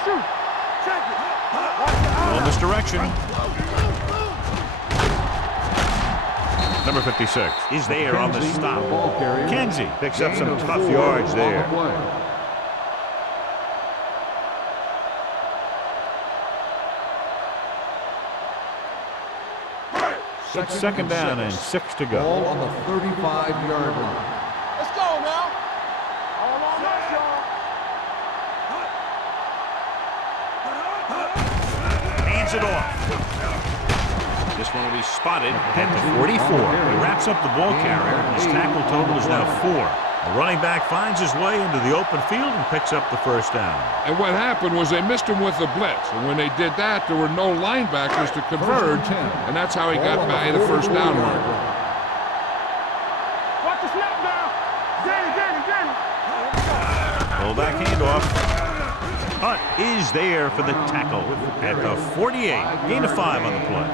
shoot. Check it. Watch your Well, eyes. misdirection. Number 56 is there on the stop. Kenzie picks up some tough yards there. It's second down and 6 to go. Ball on the 35-yard line. Let's go now. All on us, y'all. Hands it off. This one will be spotted at the 44. He wraps up the ball carrier. His tackle total is now 4. The running back finds his way into the open field and picks up the first down. And what happened was they missed him with the blitz. And when they did that, there were no linebackers to converge. And that's how he got by the first down mark. Watch the snap now. Get it. Fullback handoff. Hunt is there for the tackle at the 48. Gain of 5 on the play.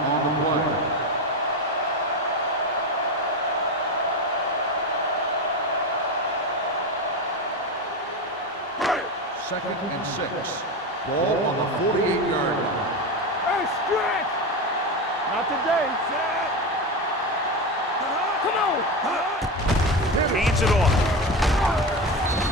Second and 6. Ball on the 48-yard line. Hey, stretch. Not today. Come on. Hands it off.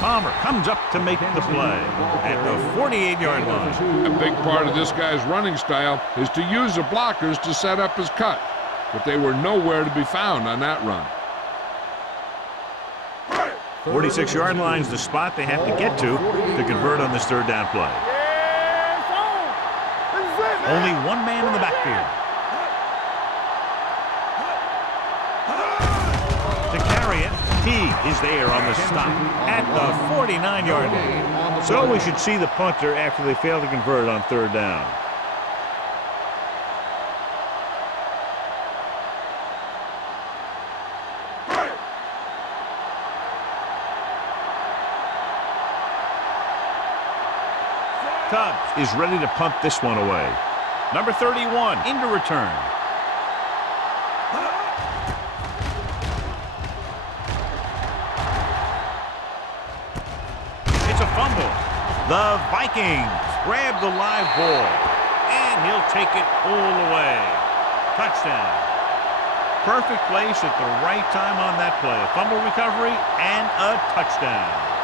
Palmer comes up to make the play at the 48-yard line. A big part of this guy's running style is to use the blockers to set up his cut. But they were nowhere to be found on that run. 46-yard line is the spot they have to get to convert on this third down play. Yeah, it's on. This is it, man. Only one man in the backfield. To carry it, he is there on the stop at the 49-yard line. So we should see the punter after they fail to convert on third down. Tubbs is ready to punt this one away. Number 31 into return. It's a fumble. The Vikings grab the live ball, and he'll take it all the way. Touchdown. Perfect place at the right time on that play. A fumble recovery and a touchdown.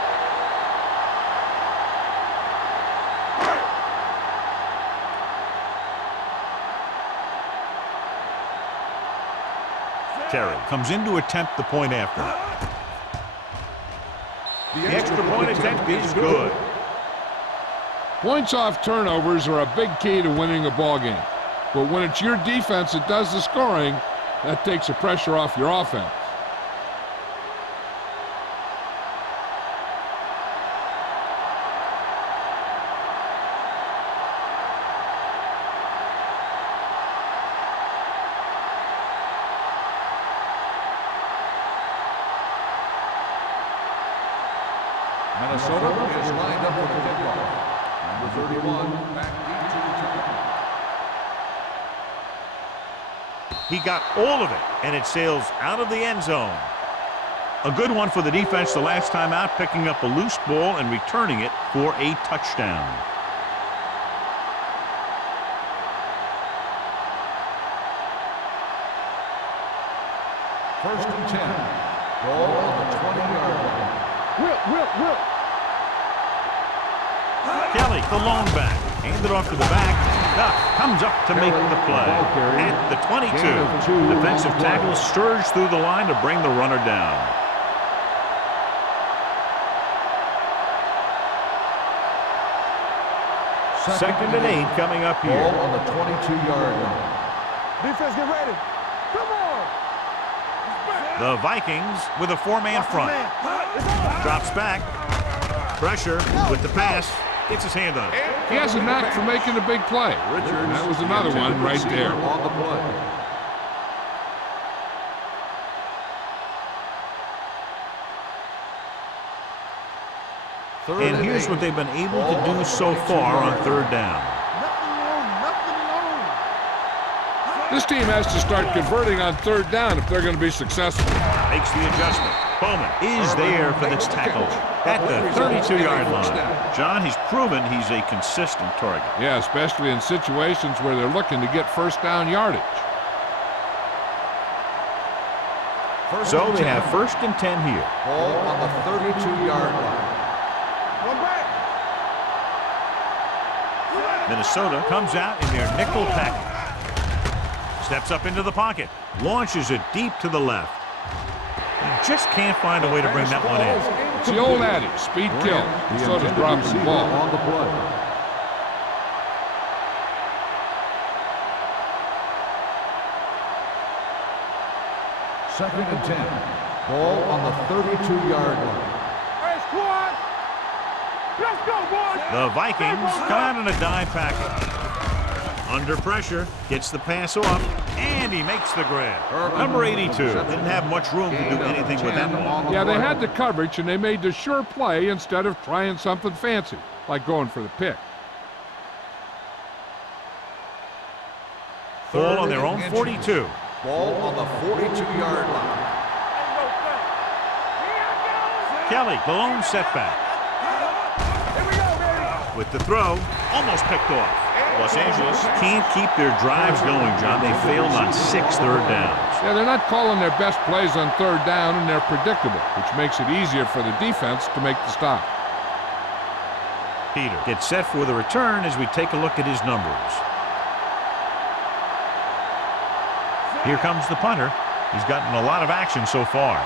Terry comes in to attempt the point after. The extra point attempt is good. Points off turnovers are a big key to winning a ball game. But when it's your defense that does the scoring, that takes the pressure off your offense. Minnesota is lined up for the kickoff. Number 31, back deep to return. He got all of it, and it sails out of the end zone. A good one for the defense the last time out, picking up a loose ball and returning it for a touchdown. First and 10. Ball on the 20-yard line. Whip. Kelly, the lone back, handed off to the back. Duck comes up to make the play at the 22. Defensive tackle surged through the line to bring the runner down. Second and 8 coming up here. Ball on the 22-yard line. Defense, get ready. Come on. The Vikings with a 4-man front. Drops back. Pressure with the pass. Gets his hand on it. He has a knack for making a big play. Richards, That was another one right there. On the play. And here's what they've been able to do so far on third down. This team has to start converting on third down if they're going to be successful. Makes the adjustment. Bowman is there for this tackle at the 32-yard line. John, he's proven he's a consistent target. Yeah, especially in situations where they're looking to get first down yardage. So they have 1st and 10 here. Ball on the 32-yard line. One back. Minnesota comes out in their nickel package. Steps up into the pocket. Launches it deep to the left. He just can't find a way to bring that one in. It's the old adage, speed kills. Minnesota's dropping the ball. On the play. Second and 10. Ball on the 32-yard line. Hey, squad. Let's go, boys. The Vikings come out in a dime package. Under pressure, gets the pass off, and he makes the grab. Number 82 didn't have much room to do anything with that one. Yeah, they had the coverage, and they made the sure play instead of trying something fancy, like going for the pick. Ball on their own 42. Ball on the 42-yard line. Kelly, the lone setback. Here we go, baby. With the throw, almost picked off. Los Angeles can't keep their drives going, John. They failed on 6 third downs. Yeah, they're not calling their best plays on third down, and they're predictable, which makes it easier for the defense to make the stop. Peter gets set for the return as we take a look at his numbers. Here comes the punter. He's gotten a lot of action so far.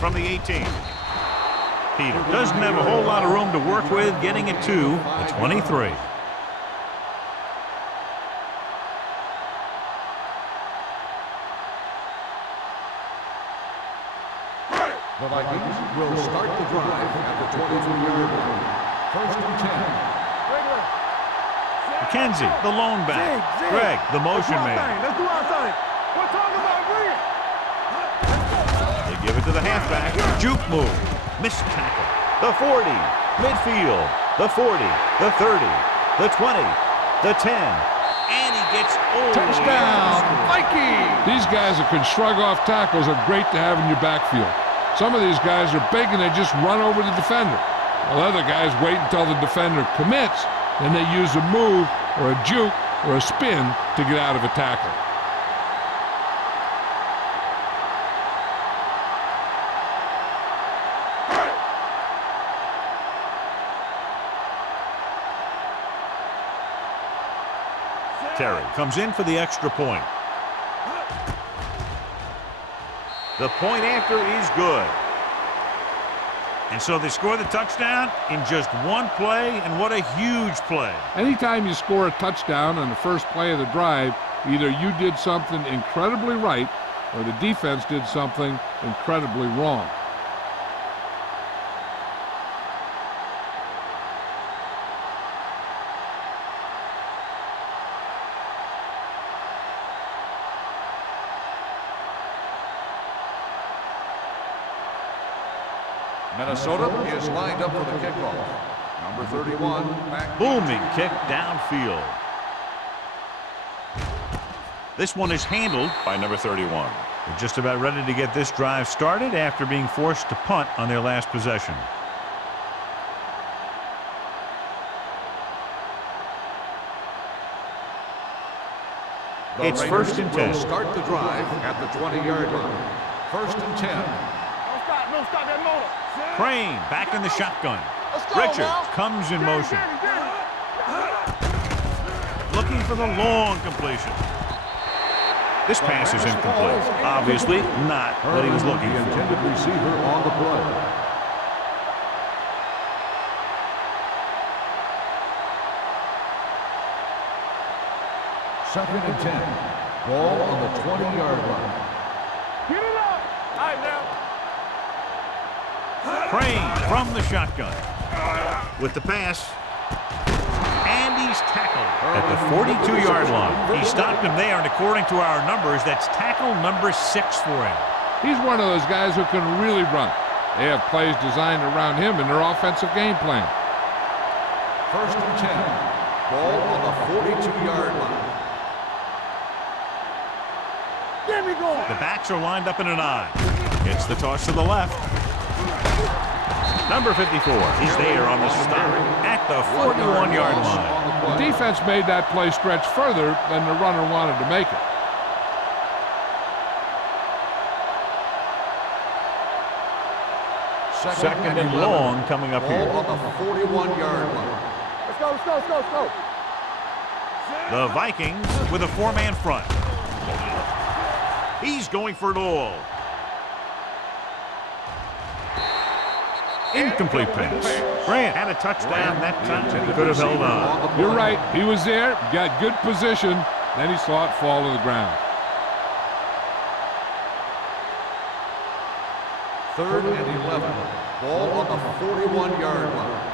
From the 18. Peter doesn't have a whole lot of room to work with, getting it to the 23. The Vikings will start the drive at the 22-yard line. 1st and 10. McKenzie, the lone back. Greg, the motion man. Let's do our thing. We're talking about bring it. They give it to the halfback. Juke move. Missed tackle. The 40. Midfield. The 40. The 30. The 20. The 10. And he gets Touchdown, Vikings! These guys that can shrug off tackles are great to have in your backfield. Some of these guys are big and they just run over the defender. While other guys wait until the defender commits, then they use a move or a juke or a spin to get out of a tackle. Terry comes in for the extra point. The point after is good. And so they score the touchdown in just one play, and what a huge play. Anytime you score a touchdown on the first play of the drive, either you did something incredibly right or the defense did something incredibly wrong. Minnesota is lined up for the kickoff. Number 31, back. Booming kick downfield. This one is handled by number 31. They're just about ready to get this drive started after being forced to punt on their last possession. It's 1st and 10. Will start the drive at the 20-yard line. 1st and 10. Don't stop that motor. Crane back in the shotgun. Let's go, Richard now. comes in motion. Get it. Looking for the long completion. This pass is incomplete. Obviously not what he was looking The for. intended receiver on the play. Second and 10. Ball on the 20-yard line. Get it up. All right, now. Crane from the shotgun. With the pass. And he's tackled at the 42-yard line. He stopped him there, and according to our numbers, that's tackle number 6 for him. He's one of those guys who can really run. They have plays designed around him in their offensive game plan. 1st and 10. Ball on the 42-yard line. backs are lined up in an I. Gets the toss to the left. Number 54 is there on the stop at the 41-yard line. The defense made that play stretch further than the runner wanted to make it. Second and long coming up here. Ball on the 41-yard line. Let's go, let's go, let's go, let's go. The Vikings with a four-man front. He's going for it all. Incomplete pass. Grant had a touchdown that time. He could have held on. You're right. He was there, got good position, then he saw it fall to the ground. Third and 11. Ball on the 41-yard line.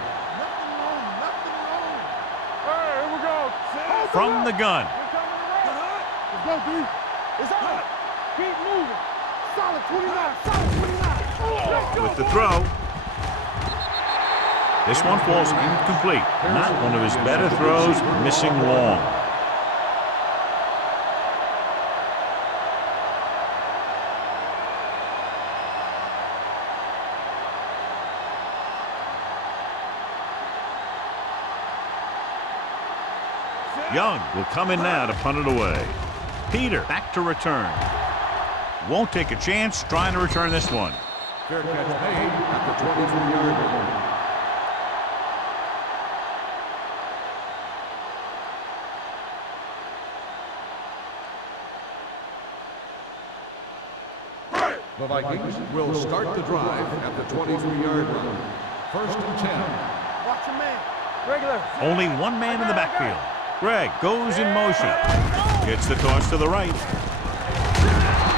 Hey, here we go. From the gun. Let's go, D. It's on. Keep moving. Solid 29. Solid 29. Let's go. With the throw. This one falls incomplete. Not one of his better throws, missing long. Young will come in now to punt it away. Peter back to return. Won't take a chance trying to return this one. Fair catch made at the 23-yard line. The Vikings will start the drive at the 23-yard line. First and 10. Watch your man. Regular. Only one man in the backfield. Greg goes in motion. Gets the toss to the right.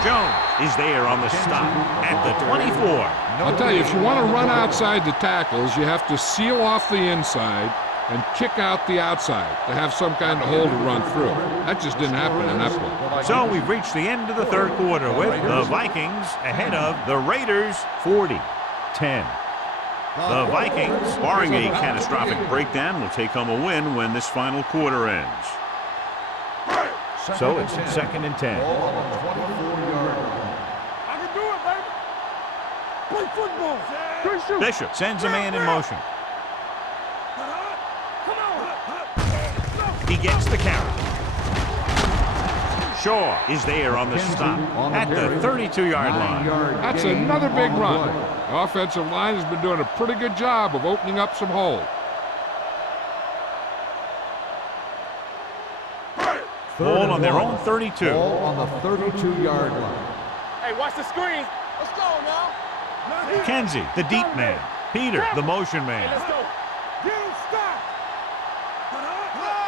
Jones is there on the stop at the 24. I'll tell you, if you want to run outside the tackles, you have to seal off the inside and kick out the outside to have some kind of hole to run through. That just didn't happen in that play. So we've reached the end of the third quarter with the Vikings ahead of the Raiders 40-10. The Vikings, barring a catastrophic breakdown, will take home a win when this final quarter ends. So it's second and 10. Ball on the 24-yard line. I can do it, baby. Play football. Good shoot. Bishop sends a man in motion. Come on. He gets the carry. Shaw is there on the stop at the 32-yard line. That's another big run. The offensive line has been doing a pretty good job of opening up some holes. Ball on their own 32. Ball on the 32-yard line. Hey, watch the screen. Let's go now. Kenzie, the deep man. Peter, the motion man. Let's go. Get him stopped.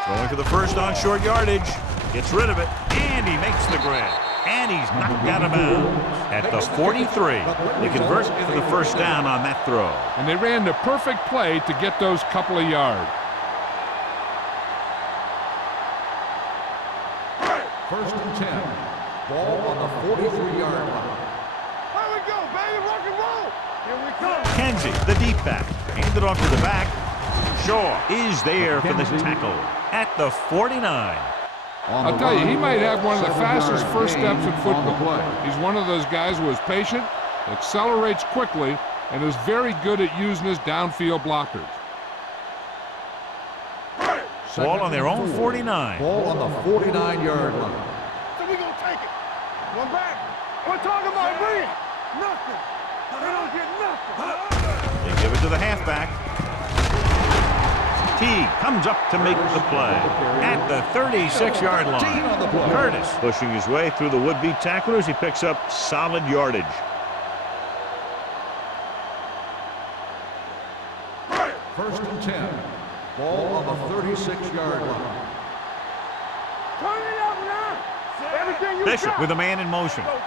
Going to the first on short yardage. Gets rid of it, and he makes the grab. And he's knocked out of bounds at the 43. They convert for the first down on that throw. And they ran the perfect play to get those couple of yards. First and 10. Ball on the 43-yard line. Here we go, baby. Rock and roll. Here we come. Kenzie, the deep back. Handed off to the back. Shaw is there for the tackle at the 49. I'll tell you, he might have one of the fastest first steps in football. He's one of those guys who is patient, accelerates quickly, and is very good at using his downfield blockers. Ball on their own 49. Ball on the 49-yard line. So we gonna take it. One back. We're talking about bring it. Nothing. They don't get nothing. They give it to the halfback. Teague comes up to make the play at the 36-yard line. Curtis pushing his way through the would-be tacklers. He picks up solid yardage. First and 10. Ball on the 36-yard line. Turn it up now. Everything you Bishop got. with a man in motion. Let's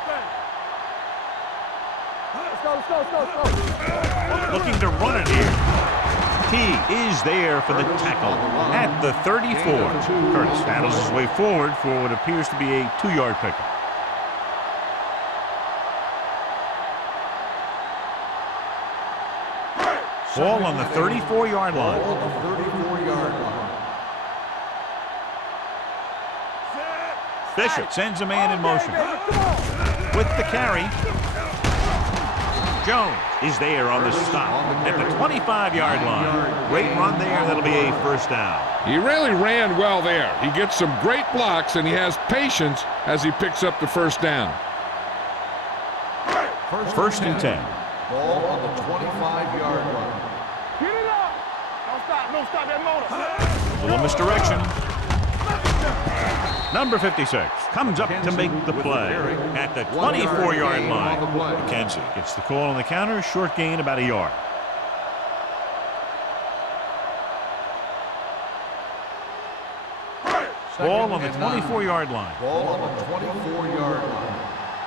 go, let's go, let's go, let's go. Looking to run it here. Teague is there for the tackle at the 34. Curtis battles his way forward for what appears to be a 2-yard pickup. Ball on the 34-yard line. Ball on the 34-yard line. Bishop sends a man in motion. with the carry. Jones is there on the stop at the 25-yard line. Great run there. That'll be a first down. He really ran well there. He gets some great blocks, and he has patience as he picks up the first down. First and 10. Ball on the 25-yard line. Get it up. Don't stop that motor. A little misdirection. Number 56 comes up to make the play at the 24-yard line. McKenzie gets the call on the counter. Short gain, about a yard. Ball on the 24-yard line. Ball on the 24-yard line.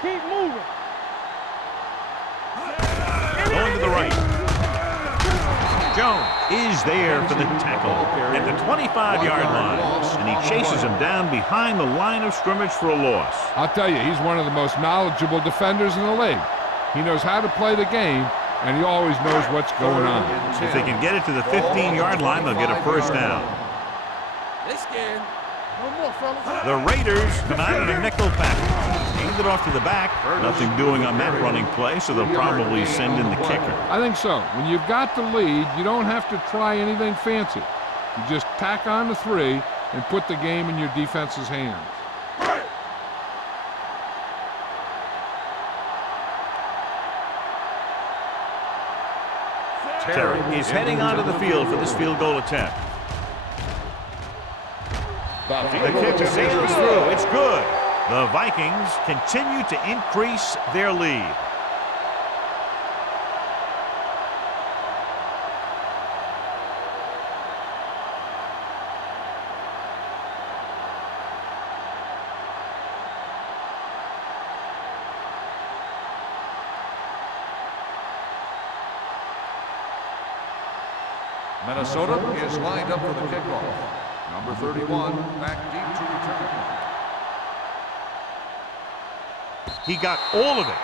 Keep moving. Going to the right. Jones is there for the tackle at the 25-yard line, and he chases him down behind the line of scrimmage for a loss. I'll tell you, he's one of the most knowledgeable defenders in the league. He knows how to play the game, and he always knows what's going on. If they can get it to the 15-yard line, they'll get a first down. They scared. No more, fellas. The Raiders come out in a nickel package. Hand it off to the back. Nothing doing on that running play, so they'll probably send in the kicker. I think so. When you've got the lead, you don't have to try anything fancy. You just tack on the 3 and put the game in your defense's hands. Terry is heading onto the field for this field goal attempt. The kick sails through. It's good. The Vikings continue to increase their lead. Minnesota is lined up for the kickoff. Number 31, back deep to return. He got all of it.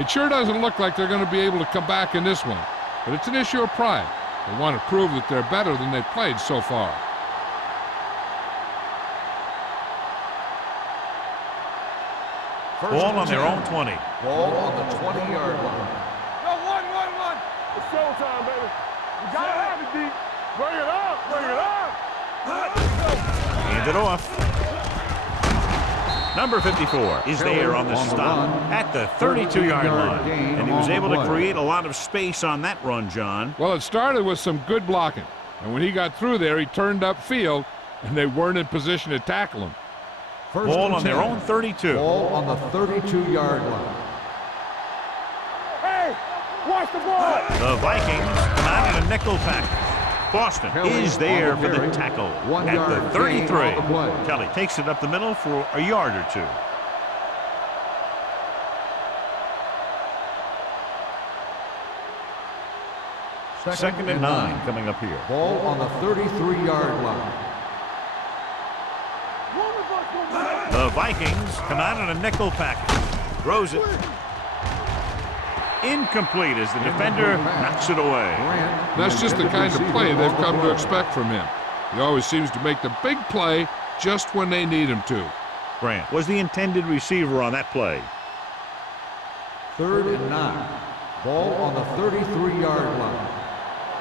It sure doesn't look like they're going to be able to come back in this one, but it's an issue of pride. They want to prove that they're better than they've played so far. Ball on their own 20. Ball on the 20-yard line. Go, one. It's showtime, baby. You gotta have it, D. Bring it up. Hand it off. Number 54 is there on the stop at the 32-yard line. And he was able to create a lot of space on that run, John. Well, it started with some good blocking. And when he got through there, he turned upfield, and they weren't in position to tackle him. Ball on their own 32. Ball on the 32-yard line. Hey, watch the ball. The Vikings come out in a nickel package. Boston is there for the tackle at the 33. Kelly takes it up the middle for a yard or two. Second and 9 coming up here. Ball on the 33-yard line. The Vikings come out in a nickel package. Throws it. Incomplete as the defender knocks it away. That's just the kind of play they've come to expect from him. He always seems to make the big play just when they need him to. Grant was the intended receiver on that play. 3rd and 9. Ball on the 33-yard line.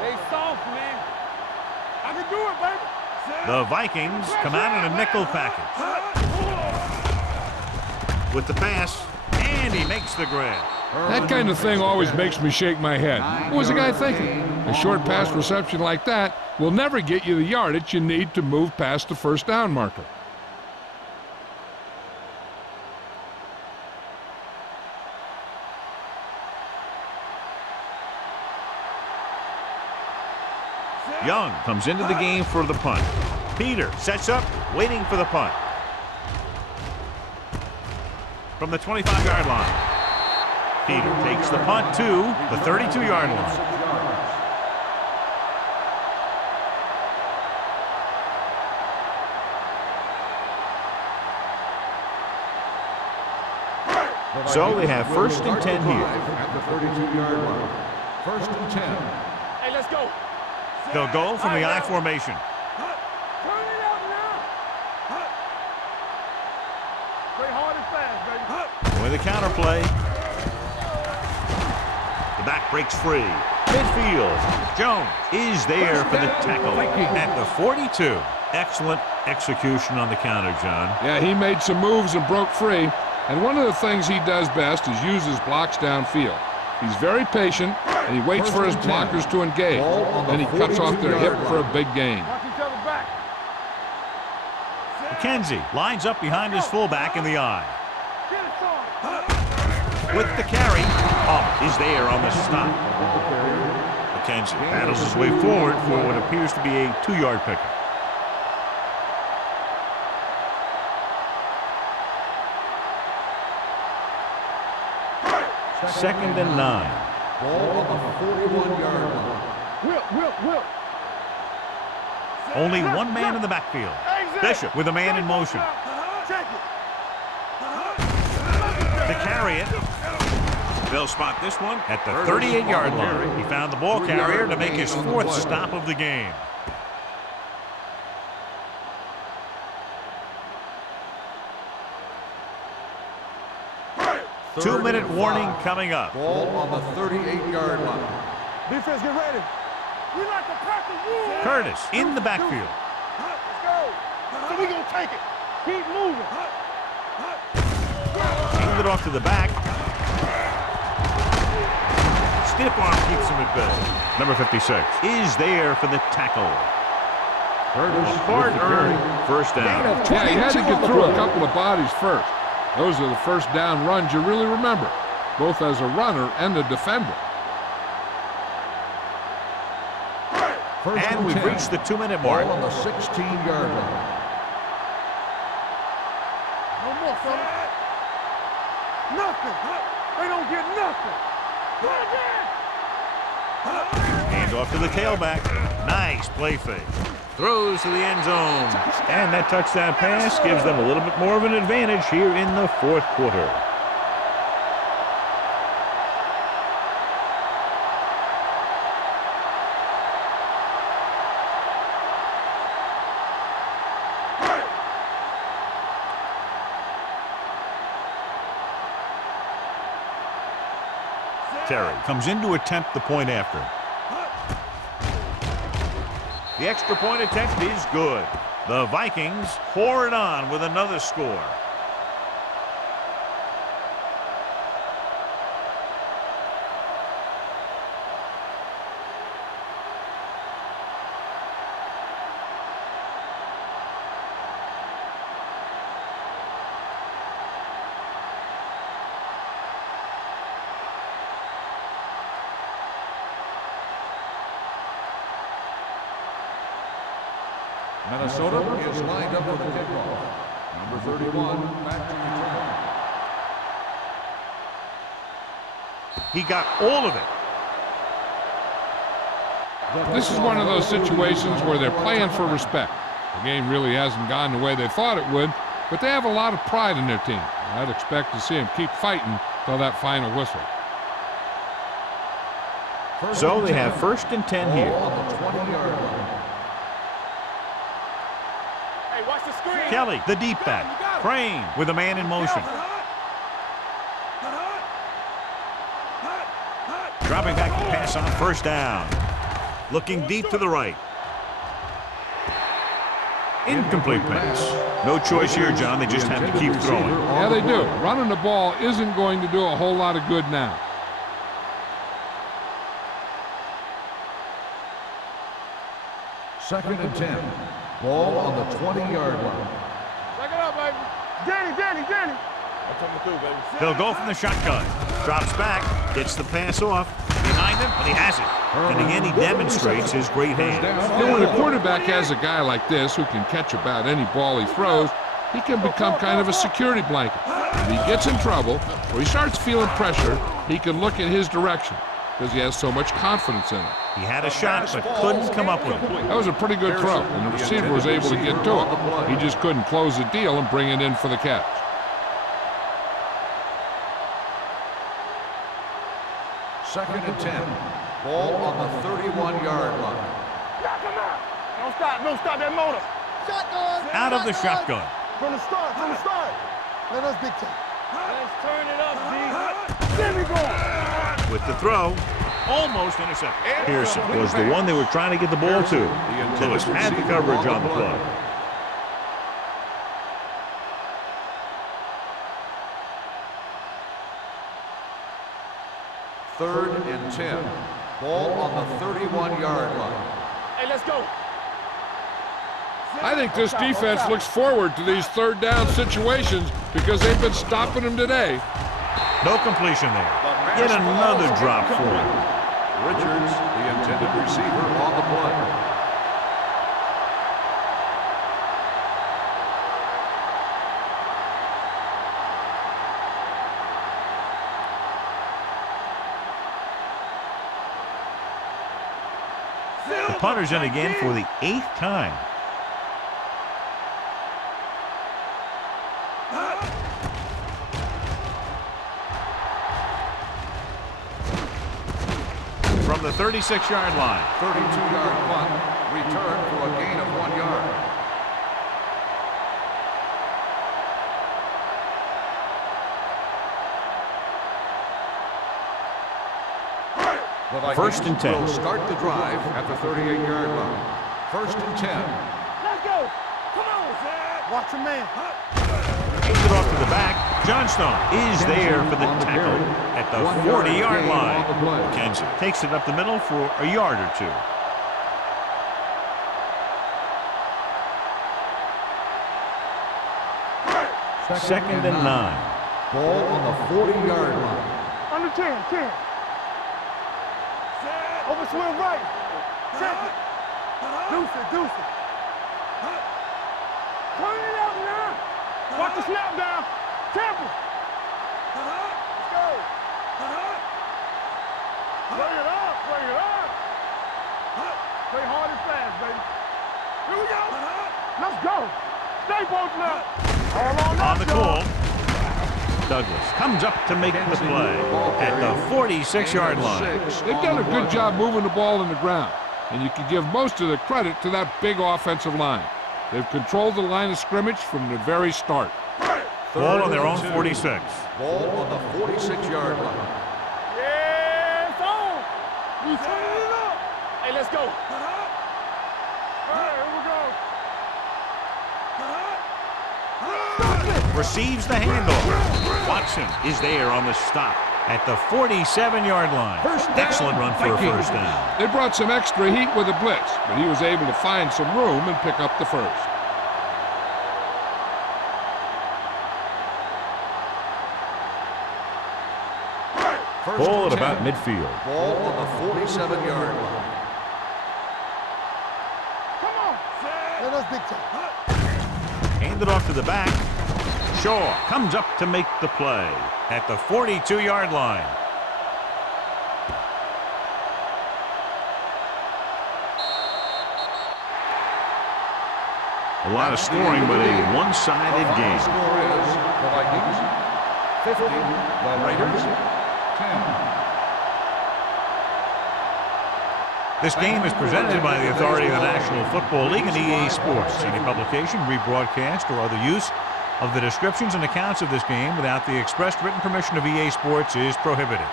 They soft, man. I can do it, baby. The Vikings come out in a nickel package. With the pass, and he makes the grab. That kind of thing always makes me shake my head. What was the guy thinking? A short pass reception like that will never get you the yardage you need to move past the first down marker. Young comes into the game for the punt. Peter sets up, waiting for the punt. From the 25-yard line. Peter takes the punt to the 32-yard line. So they have 1st and 10 here. At the 32-yard line. 1st and 10. Hey, let's go. They'll go from the I formation. Turn it up now. Play with a counter play. The back breaks free. Midfield. Jones is there for the tackle at the 42. Excellent execution on the counter, John. Yeah, he made some moves and broke free. And one of the things he does best is use his blocks downfield. He's very patient, and he waits for his blockers to engage. Then he cuts off their hip for a big gain. Watch each other back. McKenzie lines up behind his fullback in the eye. Get it, son. With the carry, is there on the stop. McKenzie battles his way forward for what appears to be a 2-yard pickup. Second and 9. Ball on the 41-yard line. Whip. Only one man in the backfield. Bishop with a man in motion. Check it. To carry it. They'll spot this one at the 38-yard line. He found the ball carrier to make his 4th stop of the game. Two-minute warning coming up. Ball on the 38-yard line. Defense, get ready. We like to practice rules. Curtis in the backfield. Let's go. So we gonna take it. Keep moving. Hand it off to the back. Stiff arm keeps him at bay. Number 56 is there for the tackle. Hard-earned first down. Yeah, he had to get through a couple of bodies first. Those are the first down runs you really remember, both as a runner and a defender. And we've reached the 2-minute mark. Ball on the 16-yard line. No more, fella. Nothing. They don't get nothing. Hand off to the tailback. Nice play fake. Throws to the end zone. And that touchdown pass gives them a little bit more of an advantage here in the 4th quarter. Terry comes in to attempt the point after. The extra point attempt is good. The Vikings pour it on with another score. Minnesota is lined up for the kickoff. Number 31, back to return. He got all of it. This is one of those situations where they're playing for respect. The game really hasn't gone the way they thought it would, but they have a lot of pride in their team. I'd expect to see them keep fighting till that final whistle. So they have 1st and 10 here. On the 20-yard line. Kelly, the deep back. Crane with a man in motion. Dropping back to pass on 1st down. Looking deep to the right. Incomplete pass. No choice here, John. They just have to keep throwing. Yeah, they do. Running the ball isn't going to do a whole lot of good now. Second and 10. Ball on the 20-yard line. Check it out, baby. Danny. He'll go from the shotgun. Drops back, gets the pass off. Behind him, and he has it. And again, he demonstrates his great hands. You know, when a quarterback has a guy like this who can catch about any ball he throws, he can become kind of a security blanket. If he gets in trouble or he starts feeling pressure, he can look in his direction because he has so much confidence in it. He had a shot, but couldn't come up with it. That was a pretty good throw, and the receiver was able to get to it. He just couldn't close the deal and bring it in for the catch. Second and 10. Ball on the 31-yard line. Knock him out. Don't stop that motor. Shotgun. Out of the shotgun. From the start. Let us dictate. Let's turn it up, D. There we go. With the throw, almost intercepted. Pearson was the one they were trying to get the ball to. Lewis had the coverage on the play. Third and 10. Ball on the 31-yard line. Hey, let's go. I think this defense looks forward to these third down situations because they've been stopping them today. No completion there. Yet another drop for him. Richards, the intended receiver, on the play. The punter's in again for the 8th time. From the 36-yard line. 32-yard punt. Return for a gain of 1 yard. The Vikings First and 10. will start the drive at the 38-yard line. First and 10. Let's go. Come on, Zach. Watch your man. Takes it off to the back. Johnstone is there for the tackle at the 40-yard line. McKenzie takes it up the middle for a yard or two. Second and 9. Ball on the 40-yard line. Under 10. Over swing right. Check it. Deuce it. Turn it out now. Watch the snap down. Temple. Let's go. Bring it up. Play hard and fast, baby. Here we go. Let's go. Stay posted up. All On the call, Douglas comes up to make the play at the 46-yard line. They've done a good job moving the ball in the ground, and you can give most of the credit to that big offensive line. They've controlled the line of scrimmage from the very start. Ball on their own 46. Ball on the 46-yard line. Yeah, it's on. We turn it up. Hey, let's go. All right, here we go. Receives the handoff. Watson is there on the stop at the 47-yard line. Excellent run for a first down. They brought some extra heat with a blitz, but he was able to find some room and pick up the first. Ball at about midfield. Ball on the 47-yard line. Come on. Let us big time. Handed off to the back. Shaw comes up to make the play at the 42-yard line. A lot of scoring, but a one-sided The game. score is the Vikings 50, the Raiders 10. This game is presented by the authority of the National Football League and EA Sports. Any publication, rebroadcast, or other use of the descriptions and accounts of this game without the expressed written permission of EA Sports is prohibited.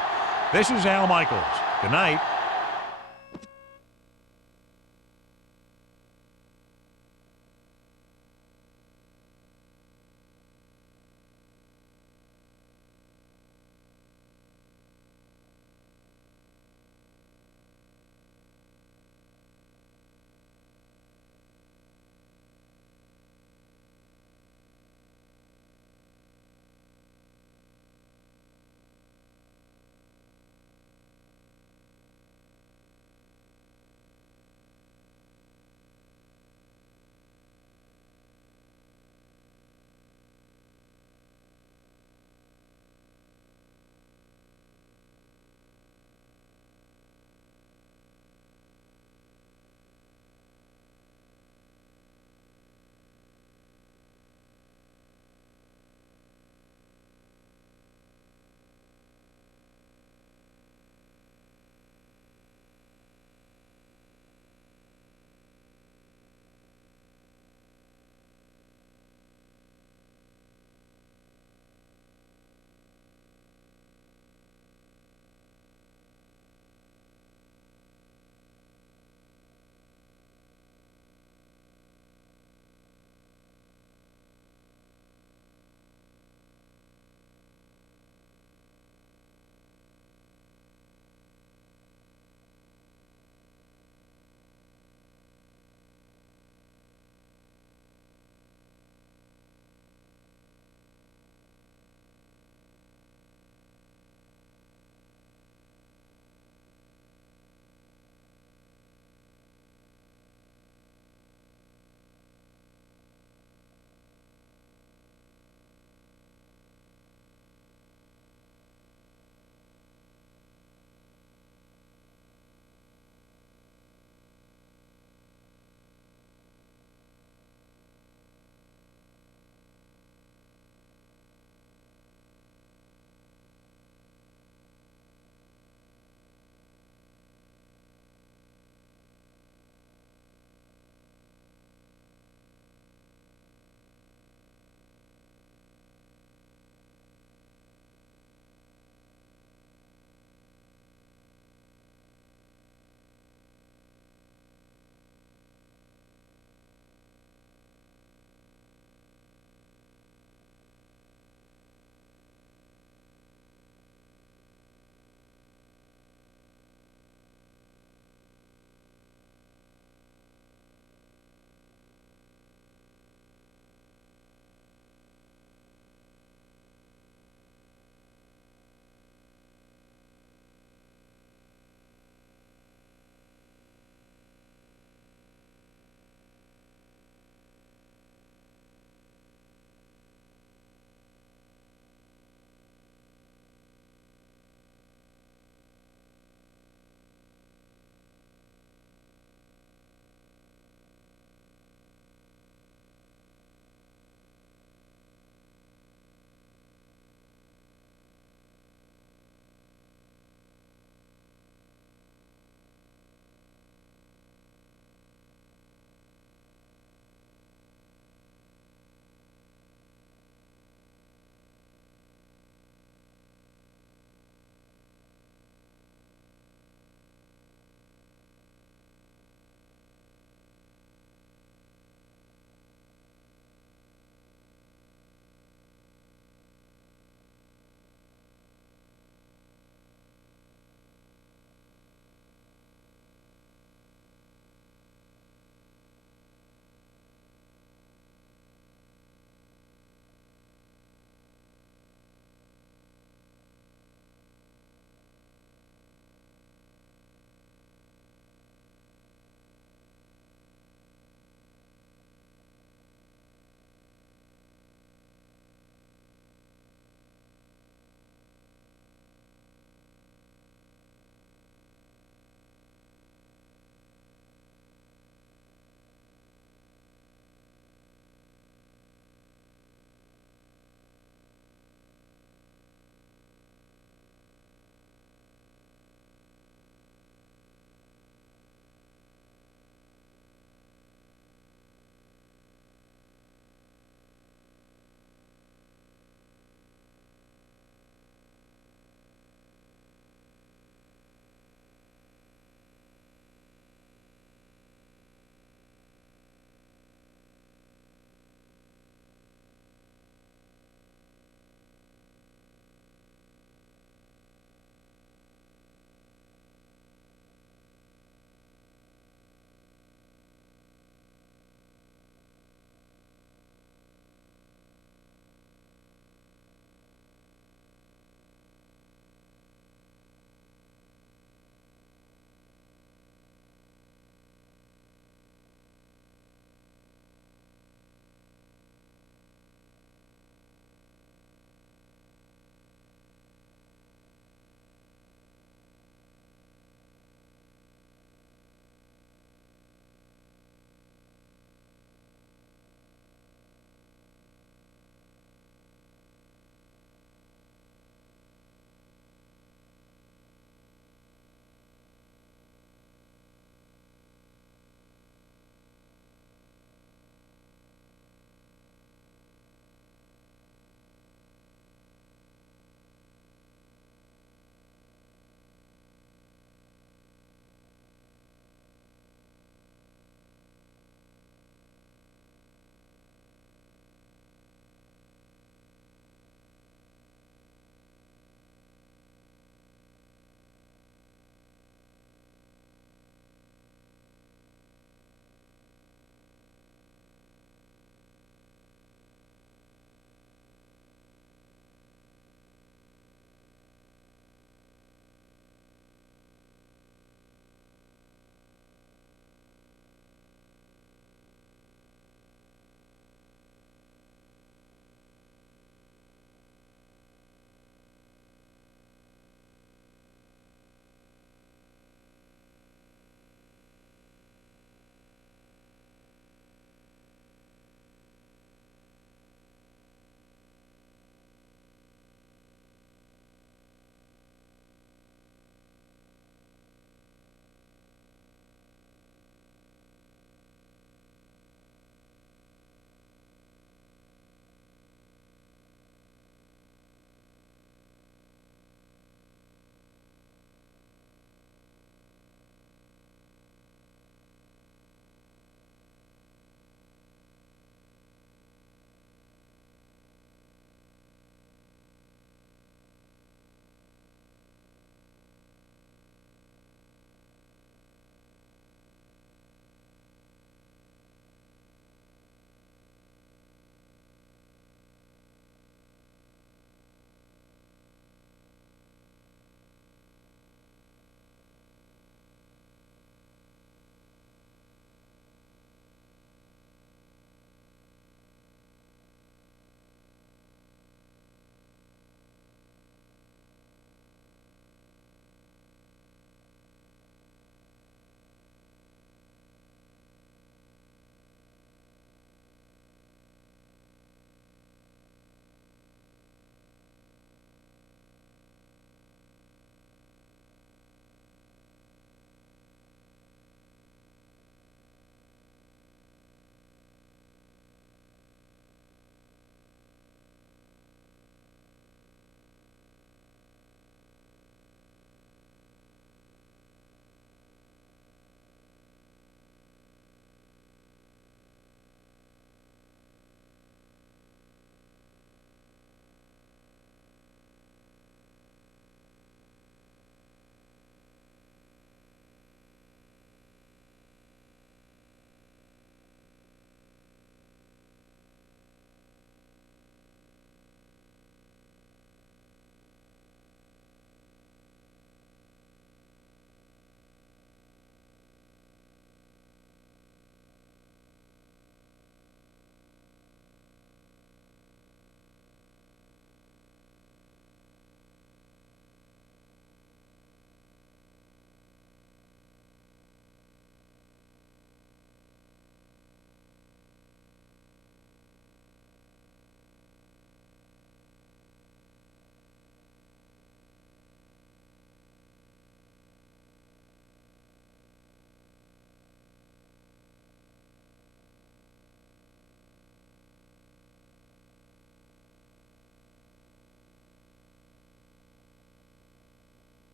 This is Al Michaels. Good night.